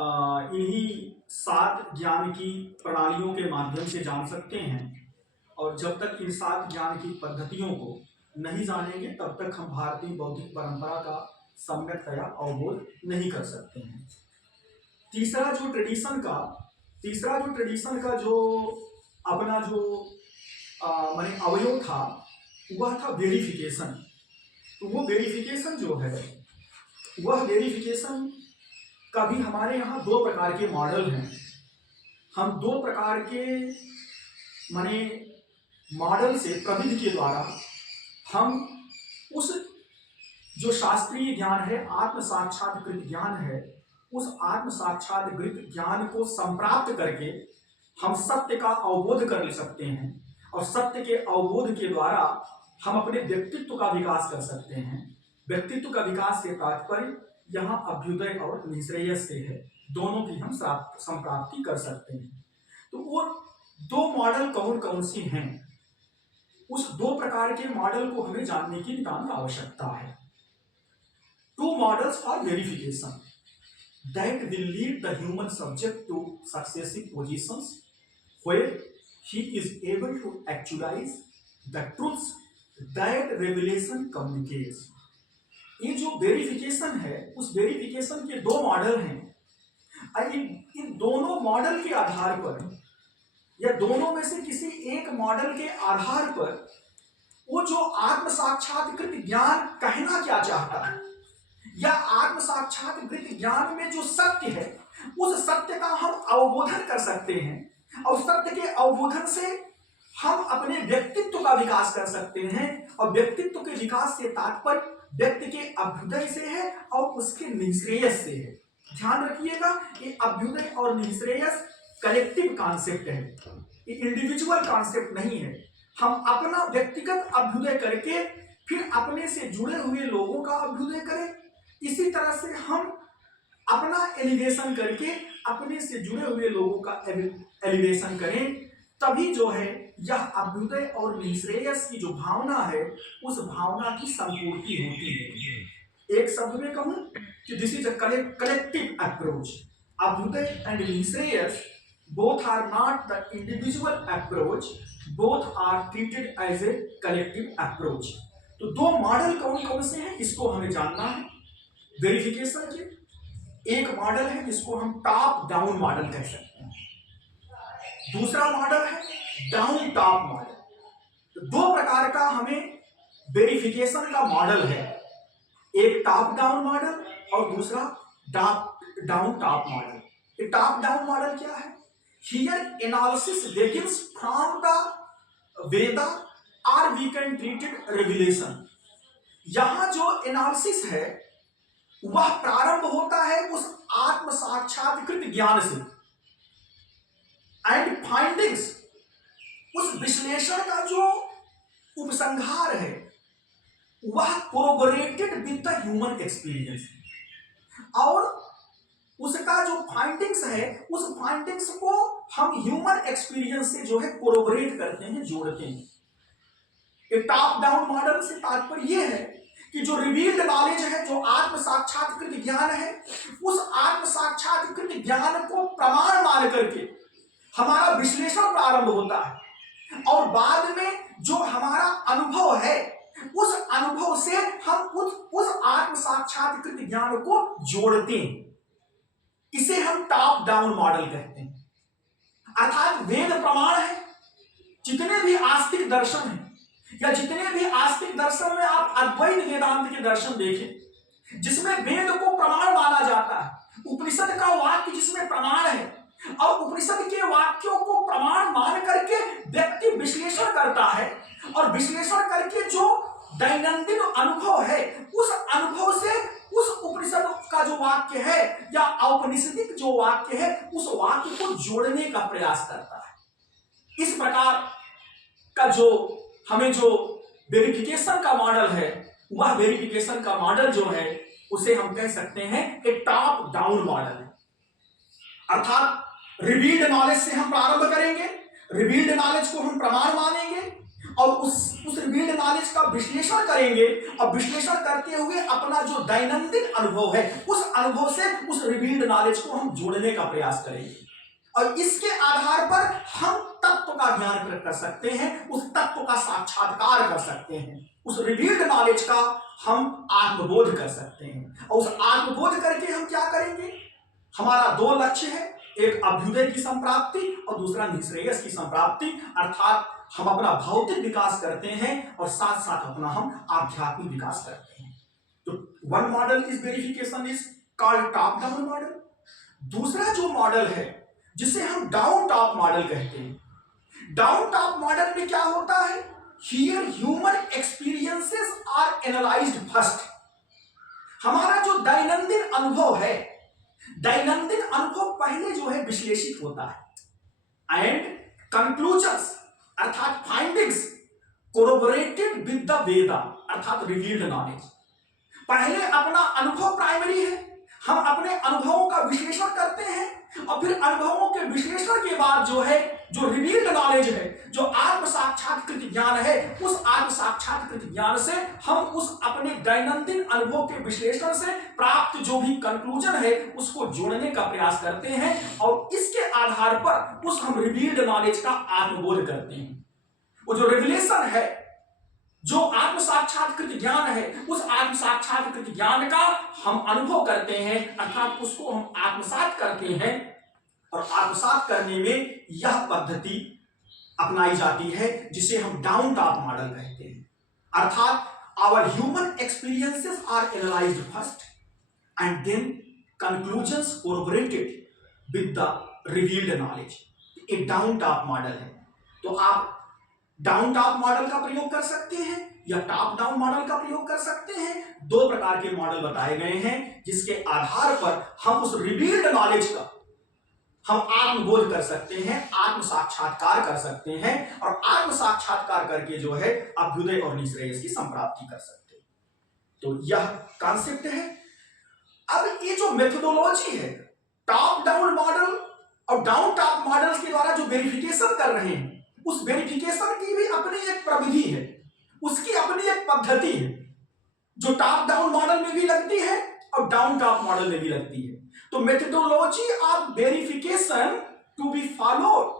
इन्हीं 7 ज्ञान की प्रणालियों के माध्यम से जान सकते हैं। और जब तक इन 7 ज्ञान की पद्धतियों को नहीं जानेंगे तब तक हम भारतीय बौद्धिक परंपरा का सम्यकतया अवबोध नहीं कर सकते हैं। तीसरा जो ट्रेडिशन का जो अपना जो माने अवयव था वह था वेरिफिकेशन। तो वो वेरिफिकेशन जो है वह वेरिफिकेशन का भी हमारे यहाँ 2 प्रकार के मॉडल हैं। हम 2 प्रकार के माने मॉडल से प्रविधि के द्वारा हम उस जो शास्त्रीय ज्ञान है, आत्म साक्षात्कृत ज्ञान है, उस आत्म साक्षात्कृत ज्ञान को संप्राप्त करके हम सत्य का अवबोध कर सकते हैं। और सत्य के अवबोध के द्वारा हम अपने व्यक्तित्व का विकास कर सकते हैं। व्यक्तित्व का विकास से तात्पर्य यहाँ अभ्युदय और निःश्रेयस से है। दोनों की हम संप्राप्ति कर सकते हैं। तो वो 2 मॉडल कौन कौन से हैं, उस 2 प्रकार के मॉडल को हमें जानने की नितांत आवश्यकता है। 2 models for verification that will lead the human subject to successive positions where he is able to actualize the truths that revelation communicates। ये जो वेरिफिकेशन है उस वेरिफिकेशन के 2 मॉडल हैं। इन दोनों मॉडल के आधार पर या दोनों में से किसी एक मॉडल के आधार पर वो जो आत्म साक्षात्कृत ज्ञान कहना क्या चाहता है या आत्म साक्षात्कृत ज्ञान में जो सत्य है उस सत्य का हम अवबोधन कर सकते हैं। और सत्य के अवबोधन से हम अपने व्यक्तित्व का विकास कर सकते हैं। और व्यक्तित्व के विकास से तात्पर्य व्यक्ति के अभ्युदय से है और उसके निःश्रेयस से है। ध्यान रखिएगा कि अभ्युदय और निःश्रेयस कलेक्टिव कॉन्सेप्ट है, ये इंडिविजुअल कॉन्सेप्ट नहीं है। हम अपना व्यक्तिगत अभ्युदय करके फिर अपने से जुड़े हुए लोगों का अभ्युदय करें। इसी तरह से हम अपना एलिवेशन करके अपने से जुड़े हुए लोगों का एलिवेशन करें, तभी जो है यह अभ्युदय और निःश्रेयस की जो भावना है उस भावना की संपूर्ति होती है। एक शब्द में कहूं कि this is a collective approach. अभ्युदय एंड निःश्रेयस both are not the individual approach, both are treated as a collective approach। तो 2 मॉडल कौन कौन से हैं इसको हमें जानना है वेरिफिकेशन के। एक मॉडल है जिसको हम टॉप डाउन मॉडल कह सकते हैं, दूसरा मॉडल है डाउन टॉप मॉडल। तो 2 प्रकार का हमें वेरिफिकेशन का मॉडल है, एक टॉप डाउन मॉडल और दूसरा डाउन टॉप मॉडल। ये टॉप डाउन मॉडल क्या है? Here analysis begins from the Veda or we can treat it revelation। यहां जो एनालिसिस है वह प्रारंभ होता है उस आत्म साक्षात्कृत ज्ञान से एंड फाइंडिंग्स, उस विश्लेषण का जो उपसंहार है वह कोरोबोरेटेड विद द ह्यूमन एक्सपीरियंस। और उसका जो फाइंडिंग्स है उस फाइंडिंग्स को हम ह्यूमन एक्सपीरियंस से जो है कोरोबोरेट करते हैं, जोड़ते हैं। ये टॉप डाउन मॉडल से तात्पर्य यह है कि जो रिवील्ड नॉलेज है, जो आत्म साक्षात्कृत ज्ञान है, उस आत्म साक्षात्कृत ज्ञान को प्रमाण मान करके हमारा विश्लेषण प्रारंभ होता है और बाद में जो हमारा अनुभव है उस अनुभव से हम उस आत्म साक्षात्कृत ज्ञान को जोड़ते हैं। इसे हम टॉप डाउन मॉडल कहते हैं। अर्थात वेद प्रमाण है, जितने भी आस्तिक दर्शन हैं या जितने भी आस्तिक दर्शन में आप अद्वैत वेदांत के दर्शन देखें जिसमें वेद को प्रमाण माना जाता है, उपनिषद का वाक्य जिसमें प्रमाण है और उपनिषद के वाक्यों को प्रमाण मान करके व्यक्ति विश्लेषण करता है और विश्लेषण करके जो दैनंदिन अनुभव है उस अनुभव से उस उपनिषद का जो वाक्य है या औपनिषदिक जो वाक्य है उस वाक्य को जोड़ने का प्रयास करता है। इस प्रकार का जो हमें जो वेरिफिकेशन का मॉडल है वह वेरिफिकेशन का मॉडल जो है उसे हम कह सकते हैं एक टॉप डाउन मॉडल है। अर्थात रिवील्ड नॉलेज से हम प्रारंभ करेंगे, रिवील्ड नॉलेज को हम प्रमाण मानेंगे और उस रिवील्ड नॉलेज का विश्लेषण करेंगे और विश्लेषण करते हुए अपना जो दैनंदिन अनुभव है उस अनुभव से उस रिवील्ड नॉलेज को हम जोड़ने का प्रयास करेंगे और इसके आधार पर हम तत्व का ज्ञान प्रकट कर सकते हैं, उस तत्व का साक्षात्कार कर सकते हैं, उस रिवील्ड नॉलेज का हम आत्मबोध कर सकते हैं। और उस आत्मबोध करके हम क्या करेंगे, हमारा दो लक्ष्य है, एक अभ्युदय की संप्राप्ति और दूसरा निःश्रेयस की संप्राप्ति, अर्थात हम अपना भौतिक विकास करते हैं और साथ साथ अपना हम आध्यात्मिक विकास करते हैं। तो one model is verification is called top down model. दूसरा जो मॉडल है जिसे हम डाउन टॉप मॉडल कहते हैं, डाउन टॉप मॉडल में क्या होता है, here human experiences are analysed first. हमारा जो दैनंदिन अनुभव है, दैनंदिन अनुभव पहले जो है विश्लेषित होता है एंड कंक्लूजन्स अर्थात फाइंडिंग्स कोरोबोरेटेड विद द वेदा अर्थात रिवील्ड नॉलेज। पहले अपना अनुभव प्राइमरी है, हम अपने अनुभवों का विश्लेषण करते हैं और फिर अनुभवों के विश्लेषण के बाद जो है जो रिवील्ड नॉलेज है, जो आत्म साक्षात्कृत ज्ञान है, उस आत्म साक्षात्कृत ज्ञान से हम उस अपने दैनंदिन अनुभव के विश्लेषण से प्राप्त जो भी कंक्लूजन है उसको जोड़ने का प्रयास करते हैं और इसके आधार पर उस हम रिवील्ड नॉलेज का आत्मबोध करते हैं। वो जो रिविलेशन है, जो आत्म साक्षात्कृत ज्ञान है, उस आत्म साक्षात्कृत ज्ञान का हम अनुभव करते हैं अर्थात उसको हम आत्मसात करते हैं और आत्मसात करने में यह पद्धति अपनाई जाती है जिसे हम डाउन टॉप मॉडल कहते हैं। अर्थात our human experiences are analysed first and then conclusions corroborated with the revealed knowledge. एक डाउन टॉप मॉडल है। तो आप डाउन टॉप मॉडल का प्रयोग कर सकते हैं या टॉप डाउन मॉडल का प्रयोग कर सकते हैं। दो प्रकार के मॉडल बताए गए हैं जिसके आधार पर हम उस रिवील्ड नॉलेज का हम आत्मबोध कर सकते हैं, आत्म साक्षात्कार कर सकते हैं और आत्म साक्षात्कार करके जो है अभ्युदय और निःश्रेयस की संप्राप्ति कर सकते हैं। तो यह कॉन्सेप्ट है। अब ये जो मेथोडोलॉजी है, टॉप डाउन मॉडल और डाउन टॉप मॉडल के द्वारा जो वेरिफिकेशन कर रहे हैं, उस वेरिफिकेशन की भी अपनी एक प्रविधि है, उसकी अपनी एक पद्धति है जो टॉप डाउन मॉडल में भी लगती है और डाउन टॉप मॉडल में भी लगती है। तो methodology of verification to be followed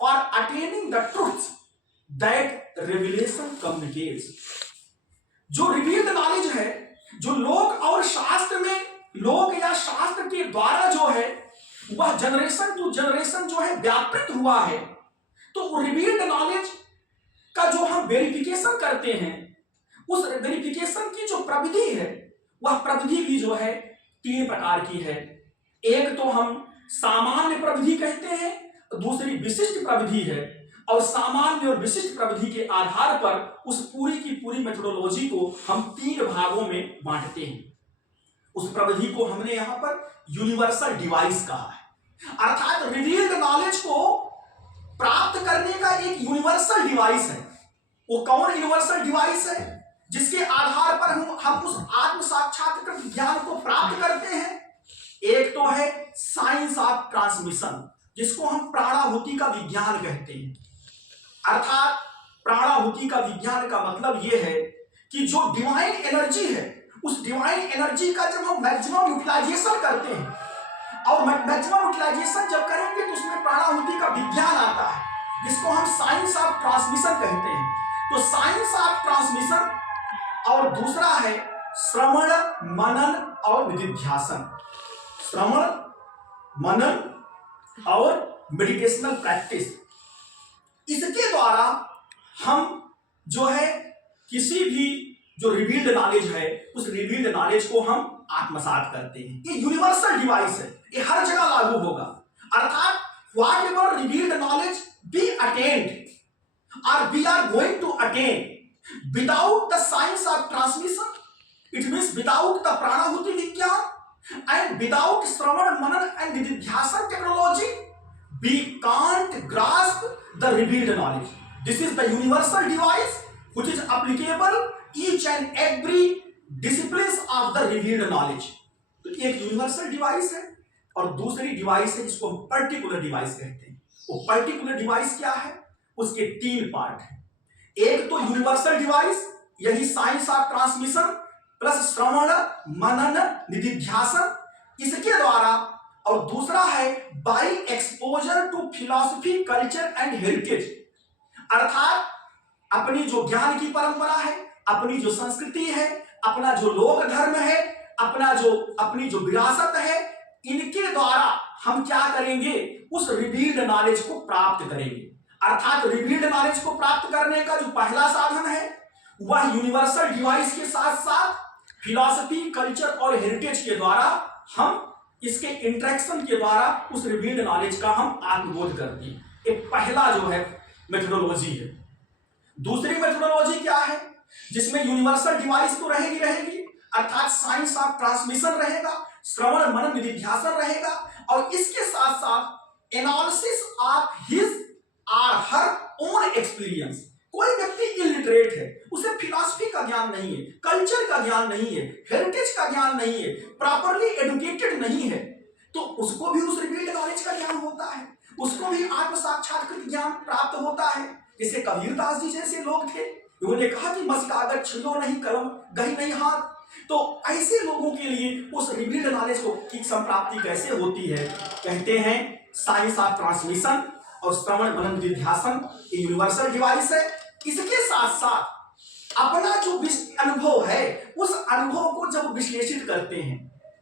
for attaining the truths that revelation communicates. जो रिवील्ड नॉलेज है, जो लोक और शास्त्र में, लोक या शास्त्र के द्वारा जो है वह जनरेशन टू जनरेशन जो है व्यापृत हुआ है, तो रिवील्ड नॉलेज का जो हम वेरिफिकेशन करते हैं, उस वेरिफिकेशन की जो प्रविधि है वह प्रविधि भी जो है तीन प्रकार की है। एक तो हम सामान्य प्रविधि कहते हैं, दूसरी विशिष्ट प्रविधि है और सामान्य और विशिष्ट प्रविधि के आधार पर उस पूरी की पूरी मेथोडोलॉजी को हम तीन भागों में बांटते हैं। उस प्रविधि को हमने यहां पर यूनिवर्सल डिवाइस कहा है, अर्थात रिवील्ड नॉलेज को प्राप्त करने का एक यूनिवर्सल डिवाइस है। वो कौन यूनिवर्सल डिवाइस है जिसके आधार पर हम उस आत्म साक्षात्कृत ज्ञान को प्राप्त करते हैं? एक तो है साइंस ऑफ ट्रांसमिशन, जिसको हम प्राणाहुति का विज्ञान कहते हैं। अर्थात प्राणाहुति का विज्ञान का मतलब यह है कि जो डिवाइन एनर्जी है, उस डिवाइन एनर्जी का जब हम मैक्सिमम यूटिलाइजेशन करते हैं और मैक्सिमम यूटिलाइजेशन जब करेंगे तो उसमें प्राणाहुति का विज्ञान आता है जिसको हम साइंस ऑफ ट्रांसमिशन कहते हैं। तो साइंस ऑफ ट्रांसमिशन और दूसरा है श्रवण, मनन और निधिध्यासन। श्रवण, मनन और मेडिटेशनल प्रैक्टिस, इसके द्वारा हम जो है किसी भी जो रिवील्ड नॉलेज है उस रिवील्ड नॉलेज को हम आत्मसात करते हैं। ये यूनिवर्सल डिवाइस है, ये हर जगह लागू होगा। अर्थात whatever revealed knowledge be attend और we are going to attain without the science of transmission, it means without the pranahuti vigyan and without shravan, manan and nididhyasan technology, we can't grasp the revealed knowledge. This is the universal device which is applicable each and every disciplines of the revealed knowledge. तो एक universal device है और दूसरी device है जिसको हम particular device कहते हैं। वो पर्टिकुलर डिवाइस क्या है? उसके तीन पार्ट हैं। एक तो यूनिवर्सल डिवाइस, यही साइंस ऑफ ट्रांसमिशन प्लस श्रवण मनन निधिध्यासन, इसके द्वारा, और दूसरा है by exposure to philosophy culture and heritage, अर्थात अपनी जो ज्ञान की परंपरा है, अपनी जो संस्कृति है, अपना जो लोक धर्म है, अपनी जो विरासत है, इनके द्वारा हम क्या करेंगे, उस रिवील्ड नॉलेज को प्राप्त करेंगे। अर्थात रिवील्ड नॉलेज को प्राप्त करने का जो पहला साधन है वह यूनिवर्सल डिवाइस के साथ साथ फिलॉसफी कल्चर और हेरिटेज के द्वारा, हम इसके इंटरेक्शन के द्वारा उस रिवील्ड नॉलेज का हम आत्मबोध करते हैं। ये पहला जो है मेथोडोलॉजी है। दूसरी मेथोडोलॉजी क्या है, जिसमें यूनिवर्सल डिवाइस तो रहेगी, अर्थात साइंस ऑफ ट्रांसमिशन रहेगा, श्रवण मनन निधिध्यासन रहेगा, और इसके साथ साथ एनालिसिस ऑफ हिज और हर ओन एक्सपीरियंस। कोई व्यक्ति इलिटरेट है, उसे फिलॉसफी का ज्ञान नहीं है, कल्चर का ज्ञान नहीं है, हेरिटेज का ज्ञान नहीं है, प्रॉपरली एजुकेटेड नहीं है, तो उसको भी उस रिवील्ड नॉलेज का ज्ञान होता है, उसको भी आत्म साक्षात्कृत ज्ञान प्राप्त होता है। जैसे कबीरदास जी जैसे लोग थे, उन्होंने कहा कि मस कागज छिलो नहीं, कलम गही नहीं हाथ। तो ऐसे लोगों के लिए उस रिवील्ड नॉलेज को की संप्राप्ति कैसे होती है, कहते हैं साइंस ऑफ ट्रांसमिशन और श्रवण मनन निधिध्यासन यूनिवर्सल डिवाइस है। इसके साथ साथ अपना जो अनुभव है, उस अनुभव को जब विश्लेषित करते हैं,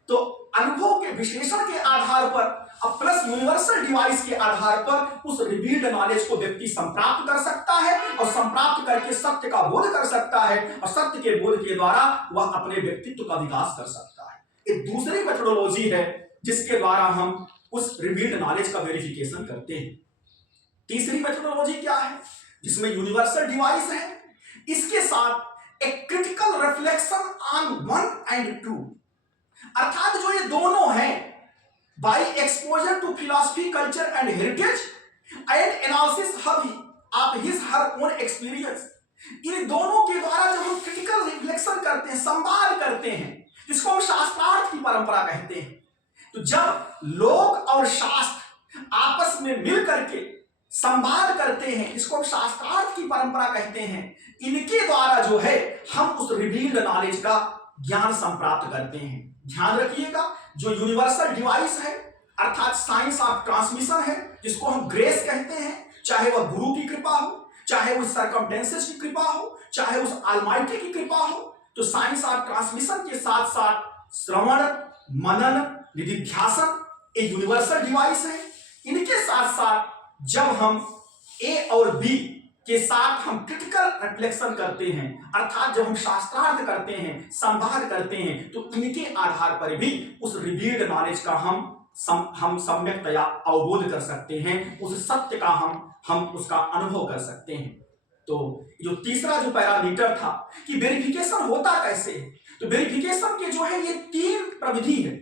तो अनुभव के विश्लेषण के आधार पर प्लस यूनिवर्सल डिवाइस के आधार पर उस रिवील्ड नॉलेज को व्यक्ति संप्राप्त कर सकता है, और संप्राप्त करके सत्य का बोध कर सकता है, और सत्य के बोध के द्वारा वह अपने व्यक्तित्व का विकास कर सकता है। एक दूसरी मेथोडोलॉजी है जिसके द्वारा हम उस रिवील्ड नॉलेज का वेरिफिकेशन करते हैं। तीसरी मेथोडोलॉजी क्या है, जिसमें यूनिवर्सल डिवाइस है, इसके साथ एक critical reflection on one and two, अर्थात जो ये दोनों हैं, by exposure to philosophy culture and heritage and analysis of his her own experience, इन दोनों के द्वारा जब हम क्रिटिकल रिफ्लेक्शन करते हैं, संवाद करते हैं, जिसको हम शास्त्रार्थ की परंपरा कहते हैं, तो जब लोक और शास्त्र आपस में मिल करके संवाद करते हैं, इसको हम शास्त्रार्थ की परंपरा कहते हैं, इनके द्वारा जो है हम उस रिवील्ड नॉलेज का ज्ञान संप्राप्त करते हैं। ध्यान रखिएगा, जो यूनिवर्सल डिवाइस है, अर्थात साइंस ऑफ ट्रांसमिशन है, जिसको हम ग्रेस कहते हैं, चाहे वह गुरु की कृपा हो, चाहे उस सर्कमस्टेंसेस की कृपा हो, चाहे उस ऑलमाइटी की कृपा हो, तो साइंस ऑफ ट्रांसमिशन के साथ साथ श्रवण मनन निधिध्यासन एक यूनिवर्सल डिवाइस है। इनके साथ साथ जब हम ए और बी के साथ हम क्रिटिकल रिफ्लेक्शन करते हैं, अर्थात जब हम शास्त्रार्थ करते हैं, संवाद करते हैं, तो इनके आधार पर भी उस रिवील्ड नॉलेज का हम सम्यकतया अवबोध कर सकते हैं, उस सत्य का हम उसका अनुभव कर सकते हैं। तो जो तीसरा जो पैरामीटर था कि वेरिफिकेशन होता कैसे है, तो वेरिफिकेशन के जो है ये 3 प्रविधि है।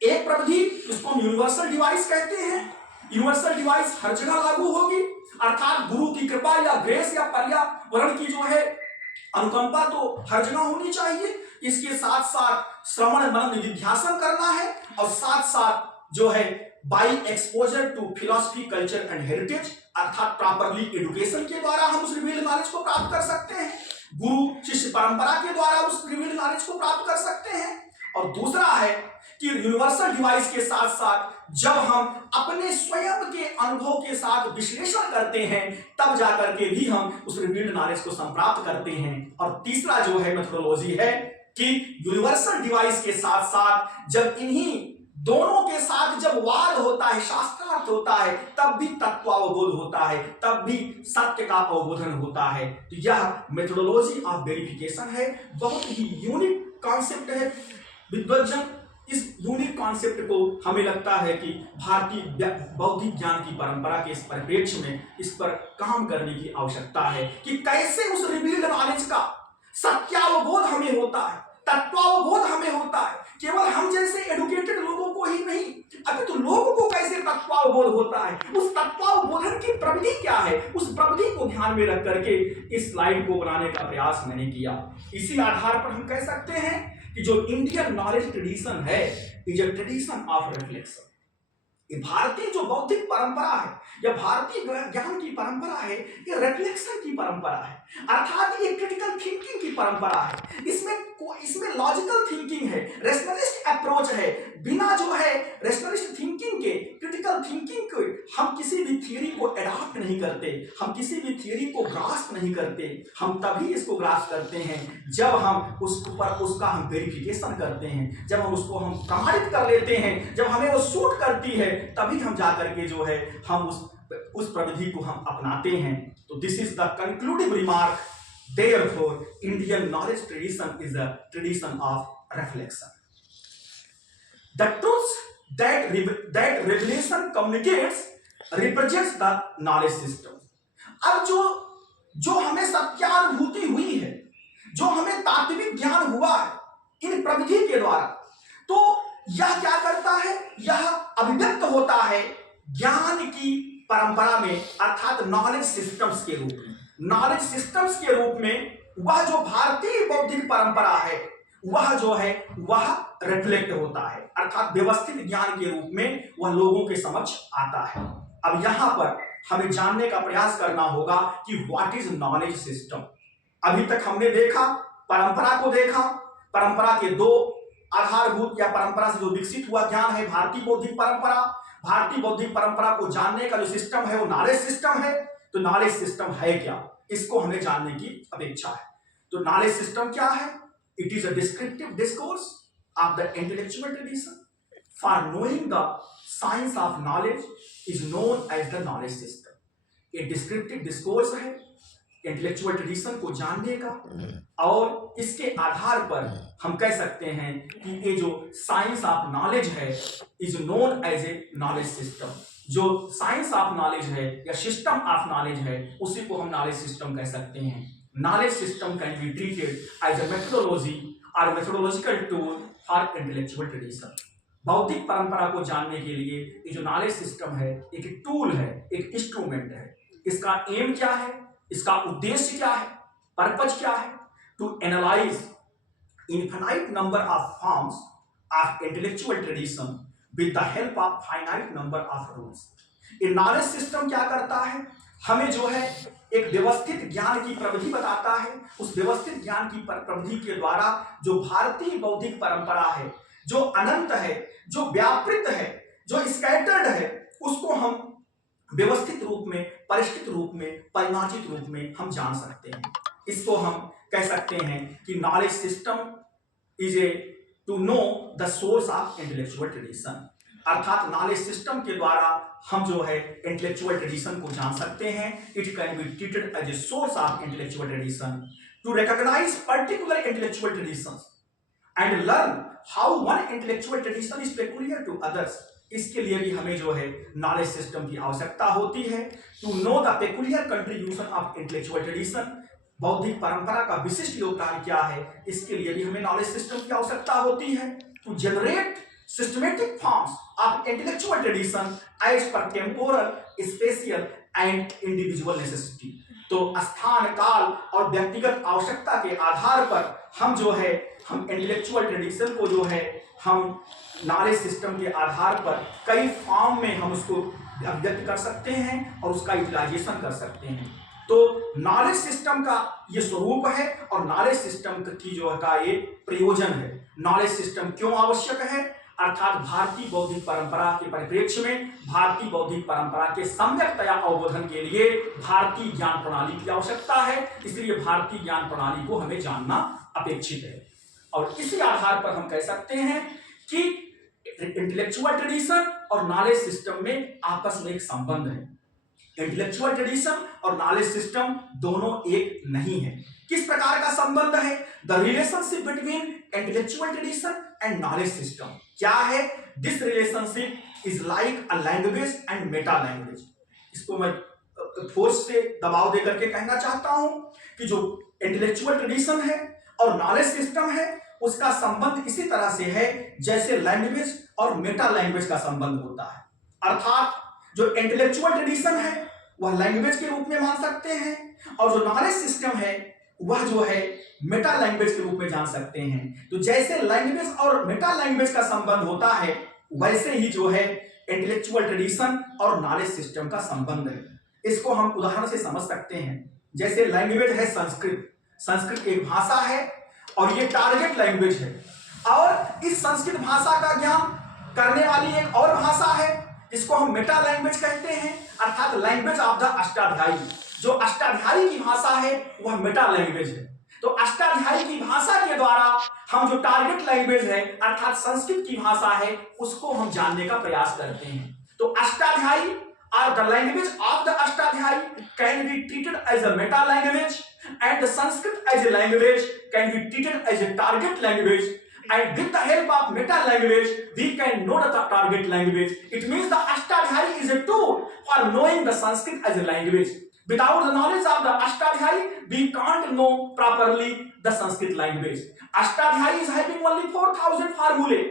एक प्रविधि उसको हम यूनिवर्सल डिवाइस कहते हैं, यूनिवर्सल डिवाइस हर जगह लागू होगी, अर्थात गुरु की कृपा या ग्रेस या पर्यावरण की जो है अनुकंपा तो हर जगह होनी चाहिए। इसके साथ साथ श्रवण मनन निधिध्यासन करना है, और साथ साथ जो है by exposure to philosophy culture and heritage, अर्थात प्रॉपरली एजुकेशन के द्वारा हम उस रिवील्ड नॉलेज को प्राप्त कर सकते हैं, गुरु शिष्य परंपरा के द्वारा उस रिवील्ड नॉलेज को प्राप्त कर सकते हैं। और दूसरा है कि यूनिवर्सल डिवाइस के साथ साथ जब हम अपने स्वयं के अनुभव के साथ विश्लेषण करते हैं, तब जाकर के भी हम उस रिवील्ड नॉलेज को संप्राप्त करते हैं। और तीसरा जो है मेथोडोलॉजी है कि यूनिवर्सल डिवाइस के साथ साथ जब इन्हीं दोनों के साथ जब वाद होता है, शास्त्रार्थ होता है, तब भी तत्वावबोध होता है, तब भी सत्य का अवबोधन होता है। तो यह मेथोडोलॉजी ऑफ वेरिफिकेशन है, बहुत ही यूनिक कॉन्सेप्ट है। विद्वज्जन इस यूनिक कॉन्सेप्ट को हमें लगता है कि भारतीय बौद्धिक ज्ञान की परंपरा के इस परिप्रेक्ष्य में इस पर काम करने की आवश्यकता है कि कैसे उस रिवील्ड नॉलेज का सत्यावबोध हमें होता है, तत्वावबोध हमें होता है। केवल हम जैसे एडुकेटेड लोगों को ही नहीं, अभी तो लोगों को कैसे तत्वावबोध होता है, उस तत्वावबोधन की प्रविधि क्या है, उस प्रविधि को ध्यान में रख करके इस स्लाइड को बनाने का प्रयास मैंने किया। इसी आधार पर हम कह सकते हैं कि जो इंडियन नॉलेज ट्रेडिशन है, is a tradition of reflection. ये भारतीय जो बौद्धिक परंपरा है या भारतीय ज्ञान की परंपरा है, ये रिफ्लेक्शन की परंपरा है, अर्थात ये क्रिटिकल थिंकिंग की परंपरा है। इसमें लॉजिकल थिंकिंग है, रेशनलिस्ट अप्रोच है। बिना जो है रेशनलिस्ट थिंकिंग के, क्रिटिकल थिंकिंग के हम किसी भी थियरी को अडॉप्ट नहीं करते, हम किसी भी थियरी को ग्रास्प नहीं करते। हम तभी इसको ग्रास्प करते हैं जब हम उसका हम वेरिफिकेशन करते हैं, जब हम उसको हम प्रमाणित कर लेते हैं, जब हमें वो सूट करती है, तभी हम जाकर के जो है हम उस प्रविधि को हम अपनाते हैं। तो this is the conclusive remark, therefore Indian knowledge tradition is a tradition of reflection. The truths that revelation communicates represents the knowledge system। अब जो हमें सत्यानुभूति हुई है, जो हमें तात्विक ज्ञान हुआ है इन प्रविधि के द्वारा, तो यह क्या करता है, यह अभिव्यक्त होता है ज्ञान की परंपरा में, अर्थात नॉलेज सिस्टम्स के रूप में। नॉलेज सिस्टम्स के रूप में वह जो भारतीय बौद्धिक परंपरा है, वह जो है वह रिफ्लेक्ट होता है, अर्थात व्यवस्थित ज्ञान के रूप में वह लोगों के समक्ष आता है। अब यहां पर हमें जानने का प्रयास करना होगा कि व्हाट इज नॉलेज सिस्टम। अभी तक हमने देखा, परंपरा को देखा, परंपरा के दो आधारभूत या परंपरा से जो विकसित हुआ ज्ञान है भारतीय बौद्धिक परंपरा। भारतीय बौद्धिक परंपरा को जानने का जो सिस्टम है वो नॉलेज सिस्टम है। तो नॉलेज सिस्टम है क्या, इसको हमें जानने की अपेक्षा है। तो नॉलेज सिस्टम क्या है? It is a descriptive discourse of the intellectual tradition for knowing the science of knowledge is known as the knowledge system. ये डिस्क्रिप्टिव डिस्कोर्स है इंटेलेक्चुअल ट्रेडिशन को जानने का, और इसके आधार पर हम कह सकते हैं कि ये जो साइंस ऑफ नॉलेज है is known as a knowledge system. जो साइंस ऑफ नॉलेज है या सिस्टम ऑफ नॉलेज है, उसी को हम नॉलेज सिस्टम कह सकते हैं। Knowledge system can be treated as a methodology और methodological tool for intellectual tradition. बौद्धिक परंपरा को जानने के लिए ये जो नॉलेज सिस्टम है एक टूल है, एक इंस्ट्रूमेंट है। इसका एम क्या है, इसका उद्देश्य क्या है, पर्पज क्या है? To analyse infinite number of forms of intellectual tradition with the help of finite number of rules. ये नॉलेज सिस्टम क्या करता है, हमें जो है एक व्यवस्थित ज्ञान की प्रविधि बताता है। उस व्यवस्थित ज्ञान की प्रविधि के द्वारा जो भारतीय बौद्धिक परंपरा है, जो अनंत है, जो व्यापृत है, जो स्कैटर्ड है, उसको हम व्यवस्थित रूप में, परिष्कृत रूप में, परिमार्जित रूप में हम जान सकते हैं। इसको हम कह सकते हैं कि knowledge system is a to know the source of intellectual tradition, अर्थात नॉलेज सिस्टम के द्वारा हम जो है इंटेलेक्चुअल ट्रेडिशन को जान सकते हैं। It can be treated as a source of intellectual tradition to recognise particular intellectual traditions and learn how one intellectual tradition is peculiar to others. इसके लिए भी हमें जो है नॉलेज सिस्टम की आवश्यकता होती है। To know the peculiar contribution of intellectual tradition, बौद्धिक परंपरा का विशिष्ट योगदान क्या है, इसके लिए भी हमें नॉलेज सिस्टम की आवश्यकता होती है। To generate systematic forms of intellectual tradition as per temporal, spatial and individual necessity. तो स्थान, काल और व्यक्तिगत आवश्यकता के आधार पर हम जो है हम इंटेलेक्चुअल ट्रेडिशन को जो है हम नॉलेज सिस्टम के आधार पर कई फॉर्म में हम उसको अभिव्यक्त कर सकते हैं और उसका यूटिलाइजेशन कर सकते हैं। तो नॉलेज सिस्टम का ये स्वरूप है और नॉलेज सिस्टम की जो का ये प्रयोजन है। नॉलेज सिस्टम क्यों आवश्यक है, अर्थात भारतीय बौद्धिक परंपरा के परिप्रेक्ष्य में भारतीय बौद्धिक परंपरा के सम्यकतया अवबोधन के लिए भारतीय ज्ञान प्रणाली की आवश्यकता है। इसलिए भारतीय ज्ञान प्रणाली को हमें जानना अपेक्षित है और इसी आधार पर हम कह सकते हैं कि इंटेलेक्चुअल ट्रेडिशन और नॉलेज सिस्टम में आपस में एक संबंध है। इंटेलेक्चुअल ट्रेडिशन और नॉलेज सिस्टम दोनों एक नहीं है। किस प्रकार का संबंध है? The relationship between intellectual tradition and knowledge system क्या है? This relationship is like a language and Meta language. इसको मैं फोर्स से दबाव देकर के कहना चाहता हूं कि जो इंटेलेक्चुअल ट्रेडिशन है और नॉलेज सिस्टम है उसका संबंध इसी तरह से है जैसे लैंग्वेज और मेटा लैंग्वेज का संबंध होता है। अर्थात जो इंटेलेक्चुअल ट्रेडिशन है वह लैंग्वेज के रूप में मान सकते हैं और जो नॉलेज सिस्टम है वह जो है मेटा लैंग्वेज के रूप में जान सकते हैं। तो जैसे लैंग्वेज और मेटा लैंग्वेज का संबंध होता है वैसे ही जो है इंटेलेक्चुअल ट्रेडिशन और नॉलेज सिस्टम का संबंध है। इसको हम उदाहरण से समझ सकते हैं। जैसे लैंग्वेज है संस्कृत, संस्कृत एक भाषा है और ये टारगेट लैंग्वेज है, और इस संस्कृत भाषा का ज्ञान करने वाली एक और भाषा है जिसको हम मेटा लैंग्वेज कहते हैं, अर्थात लैंग्वेज ऑफ द अष्टाध्यायी। जो अष्टाध्यायी की भाषा है वह मेटा लैंग्वेज है। तो अष्टाध्यायी की भाषा के द्वारा हम जो टारगेट लैंग्वेज है अर्थात संस्कृत की भाषा है उसको हम जानने का प्रयास करते हैं। तो Ashtadhyayi or the language of the Ashtadhyayi can be treated as a meta language, and the Sanskrit as a language can be treated as a target language, and with the help of meta language we can know the target language. It means the Ashtadhyayi is a tool for knowing the Sanskrit as a language. Without the knowledge of the Ashtadhyayi we can't know properly the Sanskrit language. Ashtadhyayi is having only 4000 formulae.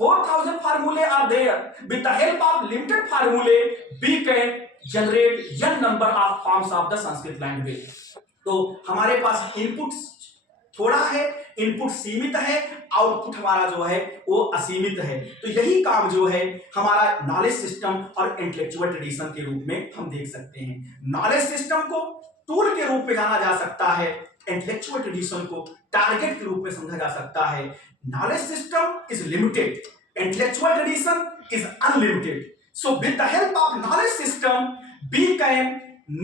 4000 formulae are there. With the help of limited formulae we can generate n number of forms of the Sanskrit language. तो हमारे पास input थोड़ा है, input सीमित है, output हमारा जो है वो असीमित है। तो यही काम जो है हमारा नॉलेज सिस्टम और इंटेलेक्चुअल ट्रेडिशन के रूप में हम देख सकते हैं। नॉलेज सिस्टम को टूल के रूप में जाना जा सकता है, इंटेलेक्चुअल ट्रेडिशन को टारगेट के रूप में समझा जा सकता है। Knowledge system is limited, intellectual tradition is unlimited. So with the help of knowledge system we can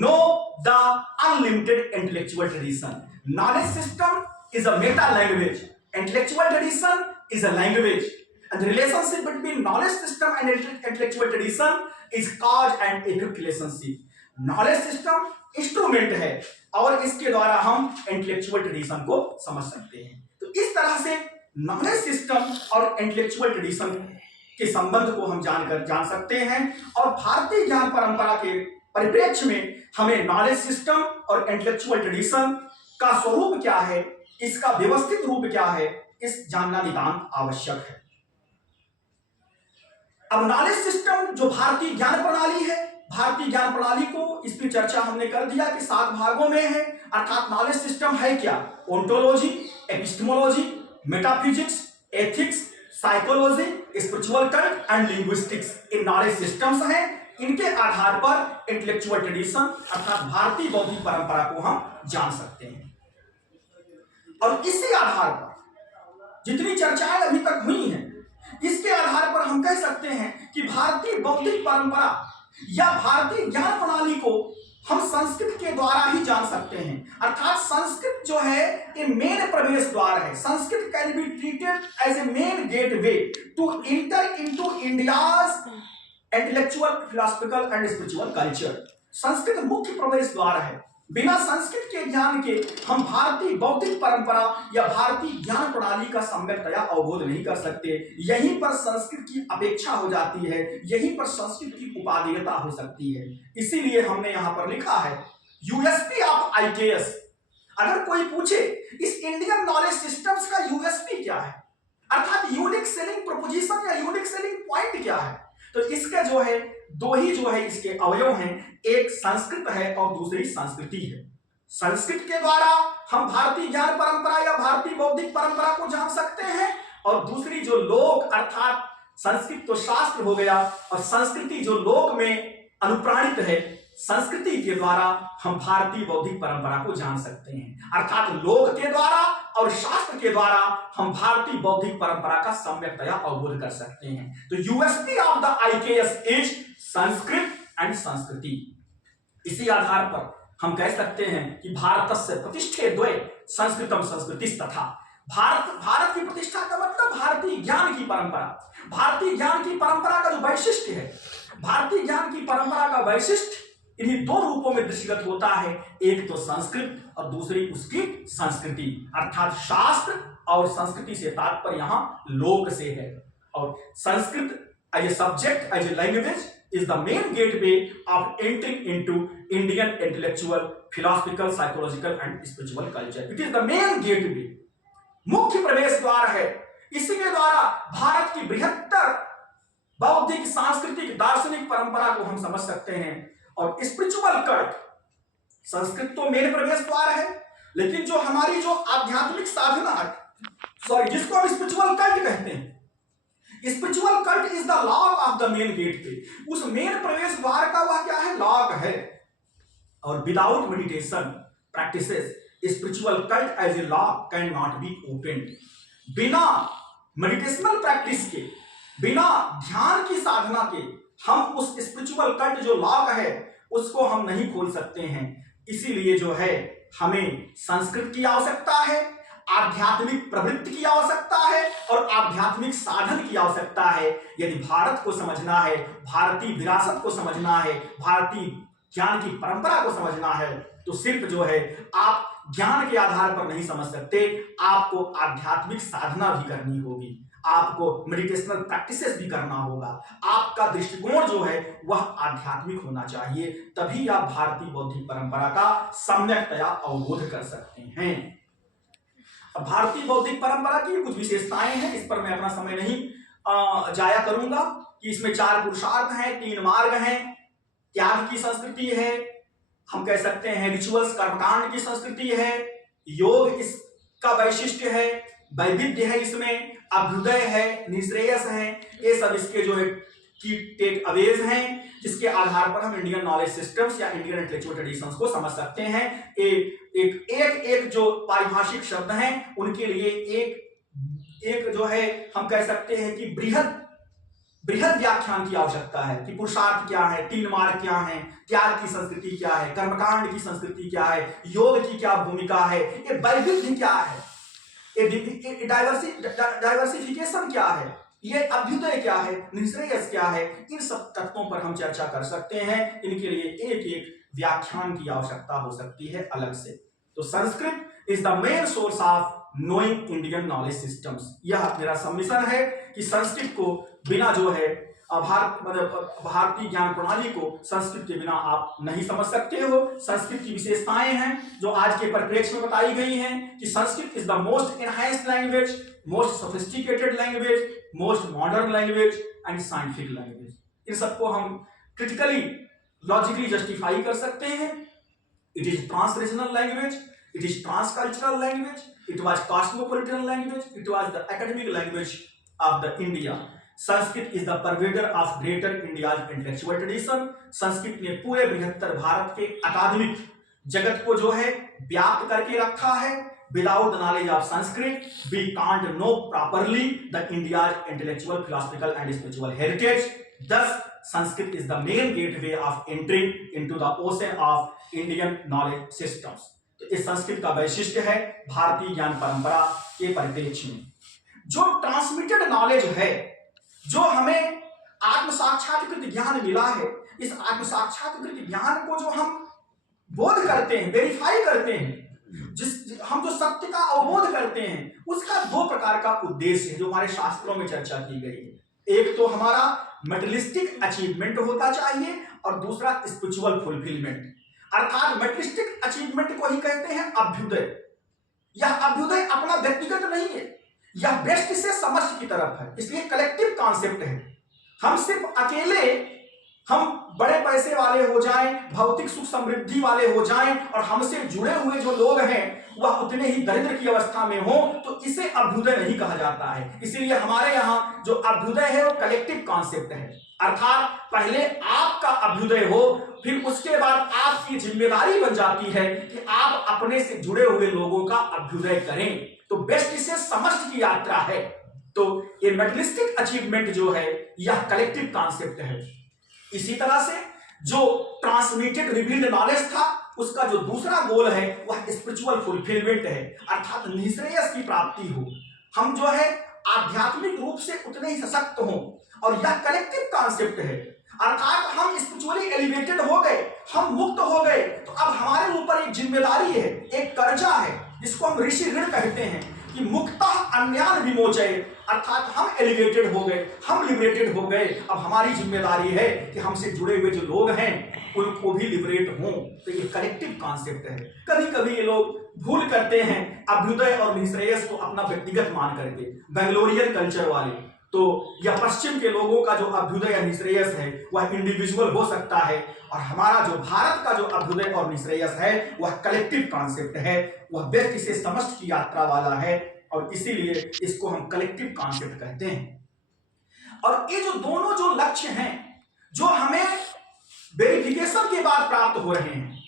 know the unlimited intellectual tradition. Knowledge system is a meta language, intellectual tradition is a language, and the relationship between knowledge system and intellectual tradition is cause and effect relationship. Knowledge system instrument है और इसके द्वारा हम intellectual tradition को समझ सकते हैं। तो इस तरह से नॉलेज सिस्टम और इंटेलेक्चुअल ट्रेडिशन के संबंध को हम जान सकते हैं, और भारतीय ज्ञान परंपरा के परिप्रेक्ष्य में हमें नॉलेज सिस्टम और इंटेलेक्चुअल ट्रेडिशन का स्वरूप क्या है, इसका व्यवस्थित रूप क्या है, इस जानना नितांत आवश्यक है। अब नॉलेज सिस्टम जो भारतीय ज्ञान प्रणाली है, भारतीय ज्ञान प्रणाली को इसकी चर्चा हमने कर दिया कि 7 भागों में है। अर्थात नॉलेज सिस्टम है क्या? Ontology, epistemology, metaphysics, ethics, psychology, spiritual cult and linguistics, ये नॉलेज सिस्टम्स हैं। इनके आधार पर इंटेलेक्चुअल ट्रेडिशन अर्थात भारतीय बौद्धिक परंपरा को हम जान सकते हैं, और इसी आधार पर जितनी चर्चाएं अभी तक हुई हैं इसके आधार पर हम कह सकते हैं कि भारतीय बौद्धिक परंपरा या भारतीय ज्ञान प्रणाली को हम संस्कृत के द्वारा ही जान सकते हैं। अर्थात संस्कृत जो है ये मेन प्रवेश द्वार है। Sanskrit can be treated as a main gateway to enter into India's intellectual, philosophical and spiritual culture. Sanskrit मुख्य प्रवेश द्वार है। बिना संस्कृत के ज्ञान के हम भारतीय बौद्धिक परंपरा या भारतीय ज्ञान प्रणाली का सम्यकतया अवबोध नहीं कर सकते। यहीं पर संस्कृत की अपेक्षा हो जाती है, यहीं पर संस्कृत की उपादेयता हो सकती है। इसीलिए हमने यहां पर लिखा है यूएसपी ऑफ आईकेएस। अगर कोई पूछे इस इंडियन नॉलेज सिस्टम्स का यूएसपी क्या है, अर्थात यूनिक सेलिंग प्रोपोजिशन या यूनिक सेलिंग पॉइंट क्या है, तो इसके जो है दो ही जो है इसके अवयव हैं, एक संस्कृत है और दूसरी संस्कृति है। संस्कृत के द्वारा हम भारतीय ज्ञान परंपरा या भारतीय बौद्धिक परंपरा को जान सकते हैं, और दूसरी जो लोक अर्थात संस्कृत तो शास्त्र हो गया और संस्कृति जो लोक में अनुप्राणित है, संस्कृति के द्वारा हम भारतीय बौद्धिक परंपरा को जान सकते हैं। अर्थात लोक के द्वारा और शास्त्र के द्वारा हम भारतीय बौद्धिक परंपरा का सम्यकतया अवबोध कर सकते हैं। तो USP of the IKS is Sanskrit and संस्कृति। इसी आधार पर हम कह सकते हैं कि भारतस्य प्रतिष्ठे द्वे संस्कृतम संस्कृतिस् तथा। भारत की प्रतिष्ठा का मतलब भारतीय ज्ञान की परंपरा। भारतीय ज्ञान की परंपरा का जो वैशिष्ट्य है, भारतीय ज्ञान की परंपरा का वैशिष्ट्य इन्हीं दो रूपों में दृष्टिगत होता है, एक तो संस्कृत और दूसरी उसकी संस्कृति। अर्थात शास्त्र और संस्कृति से तात्पर्य यहां लोक से है, और Sanskrit as a subject, as a language is the main gateway of entering into Indian intellectual, philosophical, psychological and spiritual culture. It is the main gateway, मुख्य प्रवेश द्वार है। इसी के द्वारा भारत की बृहत्तर बौद्धिक, सांस्कृतिक, दार्शनिक परंपरा को हम समझ सकते हैं। और स्पिरिचुअल कल्ट, संस्कृत तो मेन प्रवेश द्वार है, लेकिन जो हमारी जो आध्यात्मिक साधना है, जिसको हम स्पिरिचुअल कल्ट कहते हैं, spiritual cult is the lock of the main gate पे, उस मेन प्रवेश द्वार का वह क्या है, लॉक है। और without meditation practices spiritual cult as a lock cannot be open. बिना मेडिटेशनल प्रैक्टिस के, बिना ध्यान की साधना के हम उस स्पिरिचुअल कल्ट जो लॉक है उसको हम नहीं खोल सकते हैं। इसीलिए जो है हमें संस्कृत की आवश्यकता है, आध्यात्मिक प्रवृत्ति की आवश्यकता है और आध्यात्मिक साधन की आवश्यकता है। यदि भारत को समझना है, भारतीय विरासत को समझना है, भारतीय ज्ञान की परंपरा को समझना है, तो सिर्फ जो है आप ज्ञान के आधार पर नहीं समझ सकते, आपको आध्यात्मिक साधना भी करनी होगी, आपको मेडिटेशनल प्रैक्टिसेस भी करना होगा, आपका दृष्टिकोण जो है वह आध्यात्मिक होना चाहिए, तभी आप भारतीय बौद्धिक परंपरा का सम्यकतया अवबोध कर सकते हैं। अब भारतीय बौद्धिक परंपरा की कुछ विशेषताएं हैं, इस पर मैं अपना समय नहीं जाया करूंगा कि इसमें 4 पुरुषार्थ हैं, 3 मार्ग हैं, त्याग की संस्कृति है, हम कह सकते हैं रिचुअल्स कर्मकांड की संस्कृति है, योग इसका वैशिष्ट्य है, वैविध्य है, इसमें अभ्युदय है, निश्रेयस है, ये सब इसके जो है की टेक अवेज हैं, जिसके आधार पर हम इंडियन नॉलेज सिस्टम्स या इंडियन इंटेलेक्चुअल ट्रेडिशंस को समझ सकते हैं। एक जो पारिभाषिक शब्द हैं उनके लिए एक जो है हम कह सकते हैं कि बृहद व्याख्यान की आवश्यकता है कि पुरुषार्थ क्या है, 3 मार्ग क्या है, त्याग की संस्कृति क्या है, कर्मकांड की संस्कृति क्या है, योग की क्या भूमिका है, ये वैविध्य क्या है, ये डाइवर्सिफिकेशन क्या है, ये अभ्युदय क्या है, निश्रेयस क्या है, इन सब तत्वों पर हम चर्चा कर सकते हैं। इनके लिए एक व्याख्यान की आवश्यकता हो सकती है अलग से। तो Sanskrit is the main source of knowing Indian knowledge systems. यह मेरा सबमिशन है कि संस्कृत को बिना जो है भारतीय ज्ञान प्रणाली को संस्कृत के बिना आप नहीं समझ सकते हो। संस्कृत की विशेषताएं हैं जो आज के परिप्रेक्ष्य में बताई गई हैं कि Sanskrit is the most enhanced language, most sophisticated language, most modern language and scientific language. इन सबको हम क्रिटिकली लॉजिकली जस्टिफाई कर सकते हैं। It is transregional language, it is transcultural language, it was cosmopolitan language, it was the academic language of the India. Sanskrit is the pervader of greater India's intellectual tradition. Sanskrit ने पूरे बृहत्तर भारत के अकादमिक जगत को जो है व्याप्त करके रखा है। Without the knowledge of Sanskrit we can't know properly the India's intellectual, philosophical and spiritual heritage. Thus, Sanskrit is the main gateway of entering into the ocean of Indian knowledge systems. तो इस संस्कृत का वैशिष्ट्य है भारतीय ज्ञान परंपरा के परिप्रेक्ष्य में। जो ट्रांसमिटेड नॉलेज है, जो हमें आत्म साक्षात्कृत ज्ञान मिला है, इस आत्म साक्षात्कृत ज्ञान को जो हम बोध करते हैं, वेरीफाई करते हैं, हम जो सत्य का अवबोध करते हैं, उसका 2 प्रकार का उद्देश्य है जो हमारे शास्त्रों में चर्चा की गई है। एक तो हमारा मेटेरियलिस्टिक अचीवमेंट होता चाहिए और दूसरा स्पिरिचुअल फुलफिलमेंट। अर्थात मेटेरियलिस्टिक अचीवमेंट को ही कहते हैं अभ्युदय। यह अभ्युदय अपना व्यक्तिगत नहीं है, यह बेस्ट से समस्त की तरफ है, इसलिए कलेक्टिव कॉन्सेप्ट है। हम सिर्फ अकेले हम बड़े पैसे वाले हो जाएं, भौतिक सुख समृद्धि वाले हो जाएं और हमसे जुड़े हुए जो लोग हैं वह उतने ही दरिद्र की अवस्था में हो, तो इसे अभ्युदय नहीं कहा जाता है। इसीलिए हमारे यहाँ जो अभ्युदय है वो कलेक्टिव कॉन्सेप्ट है। अर्थात पहले आपका अभ्युदय हो, फिर उसके बाद आपकी जिम्मेदारी बन जाती है कि आप अपने से जुड़े हुए लोगों का अभ्युदय करें। तो बेस्ट से समस्त की यात्रा है। तो ये मेटेरियलिस्टिक अचीवमेंट जो है यह कलेक्टिव कॉन्सेप्ट है। इसी तरह से जो ट्रांसमिटेड रिवील्ड नॉलेज था, उसका जो दूसरा गोल है वह स्पिरिचुअल फुलफिलमेंट है, अर्थात निश्रेयस की प्राप्ति हो। हम जो है आध्यात्मिक रूप से उतने ही सशक्त हों, और यह कलेक्टिव कॉन्सेप्ट है। अर्थात हम स्पिरिचुअली एलिवेटेड हो गए, हम मुक्त हो गए, तो अब हमारे ऊपर एक जिम्मेदारी है, एक कर्जा है, जिसको हम ऋषि ऋण कहते हैं कि मुक्तः अन्यान विमोचय। अर्थात हम एलिवेटेड हो गए, हम लिबरेटेड हो गए। अब हमारी जिम्मेदारी है कि हमसे जुड़े हुए जो लोग हैं उनको भी लिबरेट हों। तो ये कलेक्टिव कॉन्सेप्ट है। कभी कभी ये लोग भूल करते हैं अभ्युदय और निश्रेयस को अपना व्यक्तिगत मान करके, बेंगलोरियन कल्चर वाले। तो या पश्चिम के लोगों का जो अभ्युदय या निश्रेयस है वह इंडिविजुअल हो सकता है, और हमारा जो भारत का जो अभ्युदय और निश्रेयस है वह कलेक्टिव कॉन्सेप्ट है, वह व्यक्ति से समस्त की यात्रा वाला है, और इसीलिए इसको हम कलेक्टिव कॉन्सेप्ट कहते हैं। और ये जो दोनों जो लक्ष्य हैं जो हमें वेरिफिकेशन के बाद प्राप्त हो रहे हैं,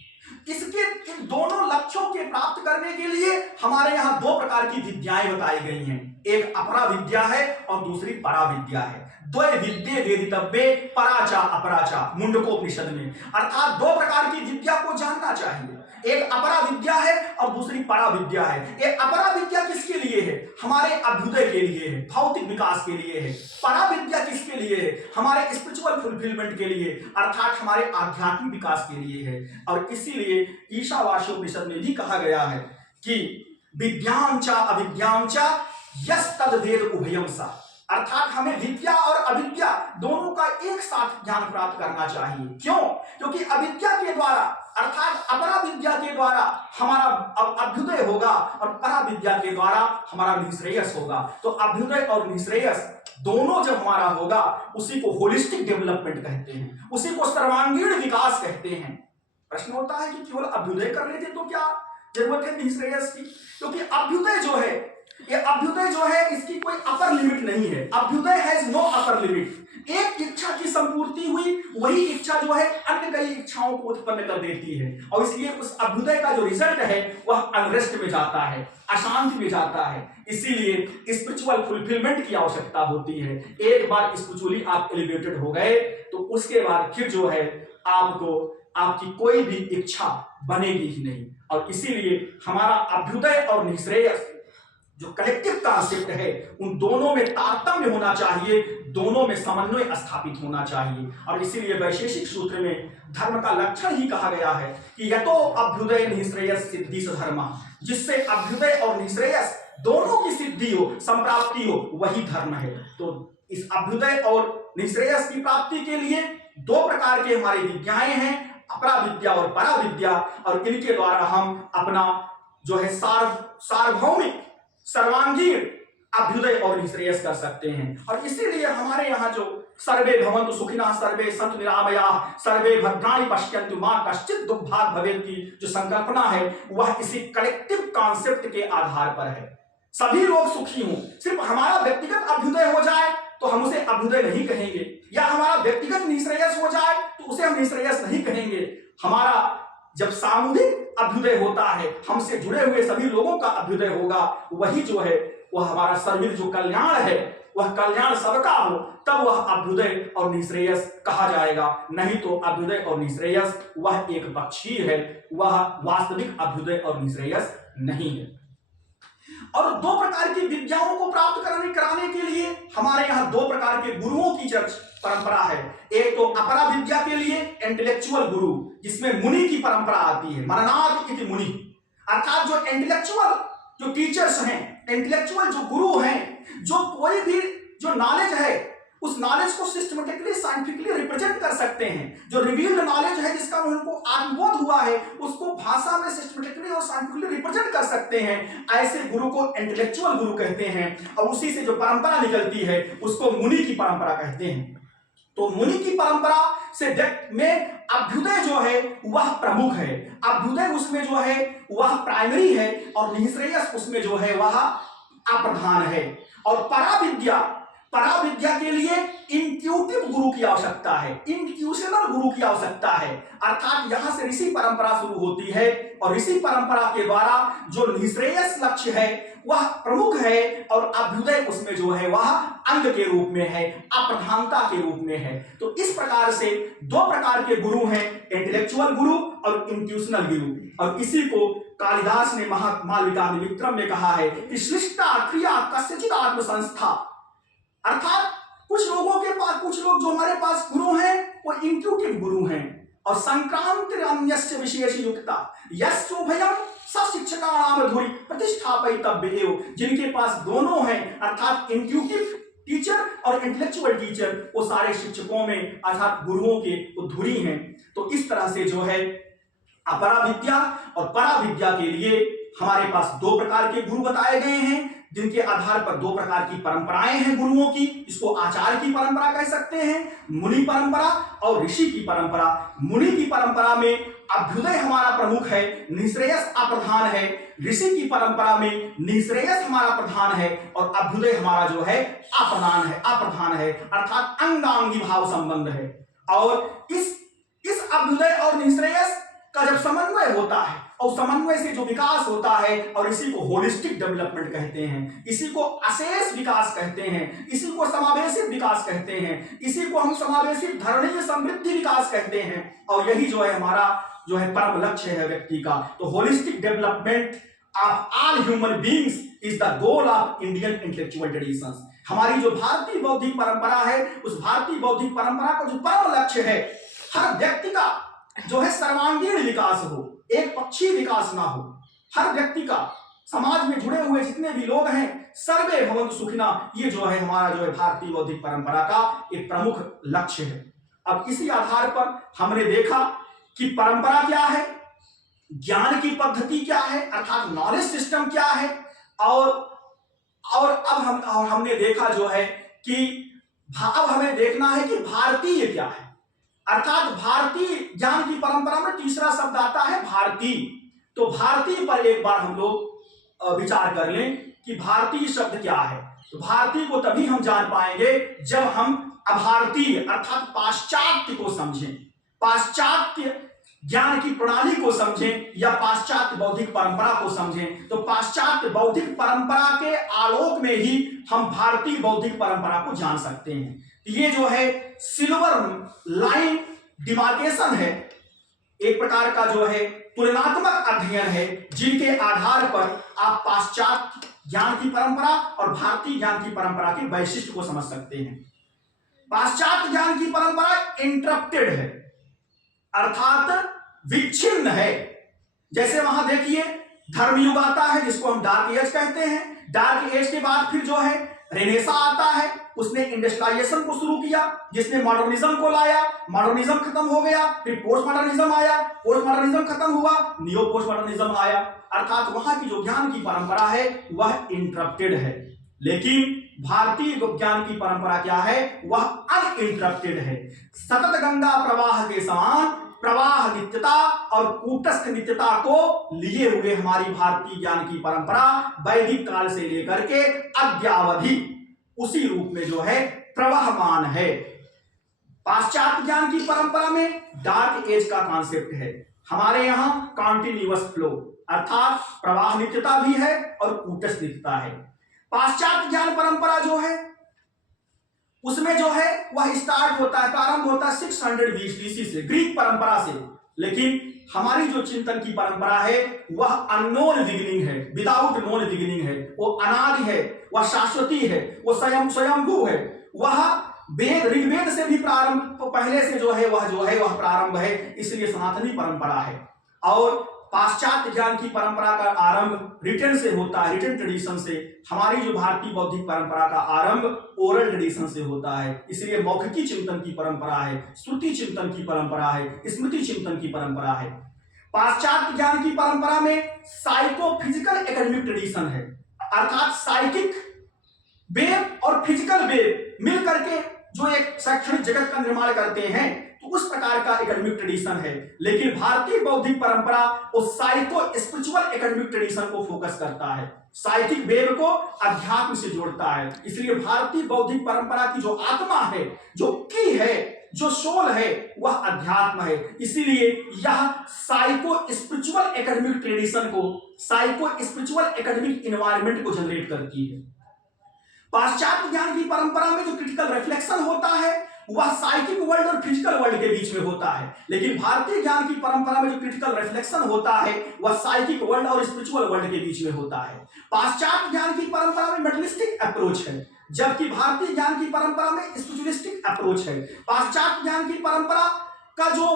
इसके इन दोनों लक्ष्यों के प्राप्त करने के लिए हमारे यहाँ दो प्रकार की विद्याएं बताई गई हैं। एक अपरा विद्या है और दूसरी परा विद्या है। द्वय विद्ये वेदितव्ये पराचा अपराचा, मुंडकोपनिषद में, अर्थात दो प्रकार की विद्या को जानना चाहिए। एक अपरा विद्या है और दूसरी परा विद्या है। ये अपरा विद्या किसके लिए है? हमारे अभ्युदय के लिए है, भौतिक विकास के लिए है। परा विद्या किसके लिए है? हमारे स्पिरिचुअल फुलफिलमेंट के लिए, अर्थात हमारे आध्यात्मिक विकास के लिए है। और इसीलिए ईशावास्योपनिषद में भी कहा गया है कि विद्यां च अविद्यां च यस्तद वेद उभयं सा, अर्थात हमें विद्या और अविद्या दोनों का एक साथ ज्ञान प्राप्त करना चाहिए। क्यों? क्योंकि अविद्या के द्वारा अर्थात अपरा विद्या के द्वारा हमारा अभ्युदय होगा और परा विद्या के द्वारा हमारा निःश्रेयस होगा। तो अभ्युदय और निःश्रेयस दोनों जब हमारा होगा उसी को होलिस्टिक डेवलपमेंट कहते हैं, उसी को सर्वांगीण विकास कहते हैं। प्रश्न होता है कि केवल अभ्युदय कर लेते तो क्या जरूरत है निःश्रेयस की? क्योंकि अभ्युदय जो है, ये अभ्युदय जो है इसकी कोई अपर लिमिट नहीं है। अभ्युदय हैज नो अपर लिमिट। एक इच्छा की संपूर्ति हुई, वही इच्छा जो है अन्य कई इच्छाओं को उत्पन्न कर देती है, और इसलिए उस अभ्युदय का जो रिजल्ट है वह अनरेस्ट में जाता है, अशांति में जाता है। इसीलिए स्पिरिचुअल फुलफिलमेंट की आवश्यकता होती है। एक बार स्पिरिचुअली आप एलिवेटेड हो गए तो उसके बाद फिर जो है आपको आपकी कोई भी इच्छा बनेगी ही नहीं। और इसीलिए हमारा अभ्युदय और निःश्रेयस जो कलेक्टिव कॉन्सेप्ट है उन दोनों में तारतम्य होना चाहिए, दोनों में समन्वय स्थापित होना चाहिए। और इसीलिए वैशेषिक सूत्र में धर्म का लक्षण ही कहा गया है कि यतो अभ्युदय निःश्रेयस सिद्धि धर्म, जिससे अभ्युदय और निःश्रेयस दोनों की सिद्धि हो, संप्राप्ति हो, वही धर्म है। तो इस अभ्युदय और निःश्रेयस की प्राप्ति के लिए दो प्रकार के हमारी विद्याएं हैं, अपरा विद्या और परा विद्या, और इनके द्वारा हम अपना जो है सार्वभौमिक सर्वांगीण अभ्युदय और निःश्रेयस कर सकते हैं। और इसीलिए हमारे यहाँ जो सर्वे भवन्तु सुखिनः सर्वे सन्तु निरामयाः सर्वे भद्राणि पश्यन्तु मा कश्चित् दुःखभाग् भवेत् की जो संकल्पना है वह इसी कलेक्टिव कॉन्सेप्ट के आधार पर है। सभी लोग सुखी हों, सिर्फ हमारा व्यक्तिगत अभ्युदय हो जाए तो हम उसे अभ्युदय नहीं कहेंगे, या हमारा व्यक्तिगत निःश्रेयस हो जाए तो उसे हम निःश्रेयस नहीं कहेंगे। हमारा जब सामूहिक अभ्युदय होता है, हमसे जुड़े हुए सभी लोगों का अभ्युदय होगा, वही जो है वह हमारा सर्विल जो कल्याण है वह कल्याण सबका हो, तब वह अभ्युदय और निःश्रेयस कहा जाएगा। नहीं तो अभ्युदय और निःश्रेयस वह एक पक्षी है, वह वास्तविक अभ्युदय और निःश्रेयस नहीं है। और दो प्रकार की विद्याओं को प्राप्त कराने के लिए हमारे यहाँ दो प्रकार के गुरुओं की परंपरा है। एक तो अपरा विद्या के लिए इंटेलेक्चुअल गुरु, जिसमें मुनि की परंपरा आती है, मननाद इति मुनि, अर्थात जो इंटेलेक्चुअल जो टीचर्स हैं, इंटेलेक्चुअल जो गुरु हैं, जो कोई भी जो नॉलेज है उस नॉलेज को सिस्टमेटिकली साइंटिफिकली रिप्रेजेंट कर सकते हैं। जो रिवील्ड नॉलेज है जिसका उनको आत्मबोध हुआ है उसको भाषा में सिस्टमेटिकली और साइंटिफिकली रिप्रेजेंट कर सकते हैं। ऐसे गुरु को इंटेलेक्चुअल गुरु कहते हैं, और उसी से जो परंपरा निकलती है उसको मुनि की परंपरा कहते हैं। तो मुनि की परंपरा से में अभ्युदय जो है वह प्रमुख है, अभ्युदय उसमें जो है वह प्राइमरी है, और निःश्रेयस उसमें जो है वह अप्रधान है। और परा विद्या के लिए इंट्यूटिव गुरु की आवश्यकता है, इंट्यूशनल गुरु की आवश्यकता है, अर्थात यहां से ऋषि परंपरा शुरू होती है, और ऋषि परंपरा के द्वारा जो निःश्रेयस लक्ष्य है वह प्रमुख है, और अभ्युदय उसमें जो है वह अंग के रूप में है, अप्रधानता के रूप में है। तो इस प्रकार से दो प्रकार के गुरु हैं, इंटेलेक्चुअल गुरु और इंट्यूशनल गुरु। और इसी को कालिदास ने मालविका विक्रम में कहा है कि सृष्टा क्रिया कस्यचित् आत्म संस्था, अर्थात कुछ लोगों के पास, कुछ लोग जो हमारे पास गुरु हैं वो इंट्यूटिव गुरु हैं, और संक्रांति अन्यस्य विशेष युक्ता यस्योभयं सशिक्षकाणाम धुरी प्रतिष्ठापयितव्येव, जिनके पास दोनों हैं, अर्थात इंट्यूटिव टीचर और इंटेलेक्चुअल टीचर, वो सारे शिक्षकों में अर्थात गुरुओं के धुरी हैं। तो इस तरह से जो है अपरा विद्या और परा विद्या के लिए हमारे पास दो प्रकार के गुरु बताए गए हैं। जिनके आधार पर दो प्रकार की परंपराएं हैं गुरुओं की। इसको आचार्य की परंपरा कह सकते हैं, मुनि परंपरा और ऋषि की परंपरा। मुनि की परंपरा में अभ्युदय हमारा प्रमुख है, निःश्रेयस अप्रधान है। ऋषि की परंपरा में निःश्रेयस हमारा प्रधान है और अभ्युदय हमारा जो है अप्रधान है, अर्थात अंगांगी भाव संबंध है। और इस अभ्युदय और निःश्रेयस का जब समन्वय होता है और समन्वय से जो विकास होता है, और इसी को होलिस्टिक डेवलपमेंट कहते हैं, इसी को अशेष विकास कहते हैं, इसी को समावेशित विकास कहते हैं, इसी को हम समावेशित धरणीय समृद्धि विकास कहते हैं। और यही जो है हमारा जो है परम लक्ष्य है व्यक्ति का। तो holistic development of all human beings is the goal of Indian intellectual traditions. हमारी जो भारतीय बौद्धिक परंपरा है, उस भारतीय बौद्धिक परंपरा का जो परम लक्ष्य है, हर व्यक्ति का जो है सर्वांगीण विकास हो, एक पक्षीय विकास ना हो। हर व्यक्ति का, समाज में जुड़े हुए जितने भी लोग हैं, सर्वे भवन्तु सुखिना, ये जो है हमारा जो है भारतीय बौद्धिक परंपरा का एक प्रमुख लक्ष्य है। अब इसी आधार पर हमने देखा कि परंपरा क्या है, ज्ञान की पद्धति क्या है, अर्थात नॉलेज सिस्टम क्या है, और अब हमने देखा जो है कि अब हमें देखना है कि भारतीय क्या है। अर्थात भारतीय ज्ञान की परंपरा में तीसरा शब्द आता है भारतीय। तो भारतीय पर एक बार हम लोग विचार कर लें कि भारतीय शब्द क्या है। तो भारतीय को तभी हम जान पाएंगे जब हम अभारतीय अर्थात पाश्चात्य को समझें, पाश्चात्य ज्ञान की प्रणाली को समझें या पाश्चात्य बौद्धिक परंपरा को समझें। तो पाश्चात्य बौद्धिक परंपरा के आलोक में ही हम भारतीय बौद्धिक परंपरा को जान सकते हैं। ये जो है सिल्वर लाइन डिमार्केशन है, एक प्रकार का जो है तुलनात्मक अध्ययन है, जिनके आधार पर आप पाश्चात्य ज्ञान की परंपरा और भारतीय ज्ञान की परंपरा के वैशिष्ट्य को समझ सकते हैं। पाश्चात्य ज्ञान की परंपरा इंटरप्टेड है, अर्थात विच्छिन्न है। जैसे वहां देखिए धर्मयुग आता है, जिसको हम डार्क एज कहते हैं। डार्क एज के बाद फिर जो है रेनेसा आता है, उसने इंडस्ट्रियलाइजेशन को शुरू किया, जिसने मॉडर्निज्म को लाया। मॉडर्निज्म खत्म हो गया, फिर पोस्ट मॉडर्निज्म आया, पोस्ट मॉडर्निज्म खत्म हुआ, नियो पोस्ट मॉडर्निज्म आया। अर्थात वहां की जो ज्ञान की परंपरा है वह इंटरप्टेड है। लेकिन भारतीय ज्ञान की परंपरा क्या है, वह अनइंटरप्टेड है। सतत गंगा प्रवाह के समान प्रवाह नित्यता और कूटस्थ नित्यता को लिए हुए हमारी भारतीय ज्ञान की परंपरा वैदिक काल से लेकर के अद्यावधि उसी रूप में जो है प्रवाहमान है। पाश्चात्य ज्ञान की परंपरा में डार्क एज का कॉन्सेप्ट है, हमारे यहां कॉन्टिन्यूअस फ्लो अर्थात प्रवाह नित्यता भी है और कूटस्थ नित्यता है। पाश्चात्य ज्ञान परंपरा जो है उसमें जो है वह स्टार्ट होता है, प्रारंभ होता है 600 BC से, ग्रीक परंपरा से। लेकिन हमारी जो चिंतन की परंपरा है वह अननोन बिगिनिंग है, विदाउट नोन बिगिनिंग है, वो अनादि है, वह शाश्वती है, वो स्वयंभू है। वह वेद ऋग्वेद से भी प्रारंभ, पहले से जो है वह प्रारंभ है, इसलिए सनातनी परंपरा है। और पाश्चात्य ज्ञान की परंपरा का आरंभ रिटन से होता है, रिटन ट्रेडिशन से। हमारी जो भारतीय बौद्धिक परंपरा का आरंभ ओरल ट्रेडिशन से होता है, इसलिए मौखिकी चिंतन की परंपरा है, श्रुति चिंतन की परंपरा है, स्मृति चिंतन की परंपरा है। पाश्चात्य ज्ञान की परंपरा में साइकोफिजिकल एकेडमिक ट्रेडिशन है, अर्थात साइकिक वेव और फिजिकल वेव मिल करके जो एक शैक्षणिक जगत का निर्माण करते हैं, तो उस प्रकार का एकेडमिक ट्रेडिशन है। लेकिन भारतीय बौद्धिक परंपरा उस साइको स्पिरिचुअल एकेडमिक ट्रेडिशन को फोकस करता है, साइकिक वेव को अध्यात्म से जोड़ता है। इसलिए भारतीय बौद्धिक परंपरा की जो आत्मा है, जो की है, जो सोल है, वह अध्यात्म है। इसीलिए यह साइको स्पिरिचुअल एकेडमिक ट्रेडिशन को, साइको स्पिरिचुअल एकेडमिक एनवायरनमेंट को जनरेट करती है। पाश्चात्य ज्ञान की परंपरा में जो क्रिटिकल रिफ्लेक्शन होता है वह साइकिक वर्ल्ड और फिजिकल वर्ल्ड के बीच में होता है। लेकिन भारतीय ज्ञान की परंपरा में जो क्रिटिकल रिफ्लेक्शन होता है वह साइकिक वर्ल्ड और स्पिरिचुअल वर्ल्ड के बीच में होता है। पाश्चात्य ज्ञान की परंपरा में मेटलिस्टिक अप्रोच है, जबकि भारतीय ज्ञान की परंपरा में स्पिरिचुअलिस्टिक अप्रोच है। पाश्चात्य ज्ञान की परंपरा का जो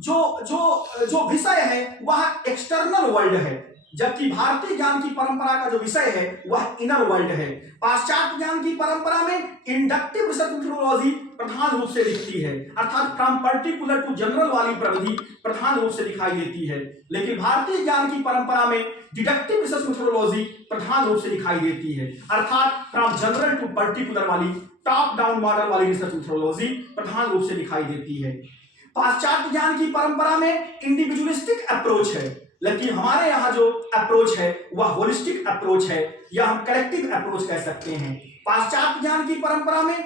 जो जो जो विषय है वह एक्सटर्नल वर्ल्ड है, जबकि भारतीय ज्ञान की परंपरा का जो विषय है वह इनर वर्ल्ड है। पाश्चात्य ज्ञान की परंपरा में इंडक्टिव रिसर्च मेथोडोलॉजी प्रधान रूप से दिखती है, अर्थात फ्रॉम पर्टिकुलर टू जनरल वाली प्रविधि प्रधान रूप से दिखाई देती है। लेकिन भारतीय ज्ञान की परंपरा में डिडक्टिव रिसर्च मेथोडोलॉजी प्रधान रूप से दिखाई देती है, अर्थात फ्रॉम जनरल टू पर्टिकुलर वाली टॉप डाउन मॉडल वाली रिसर्च मेथोडोलॉजी प्रधान रूप से दिखाई देती है। पाश्चात्य ज्ञान की परंपरा में इंडिविजुअलिस्टिक अप्रोच है, लेकिन हमारे यहाँ जो अप्रोच है वह होलिस्टिक अप्रोच है, या हम कलेक्टिव अप्रोच कह सकते हैं। पाश्चात्य ज्ञान की परंपरा में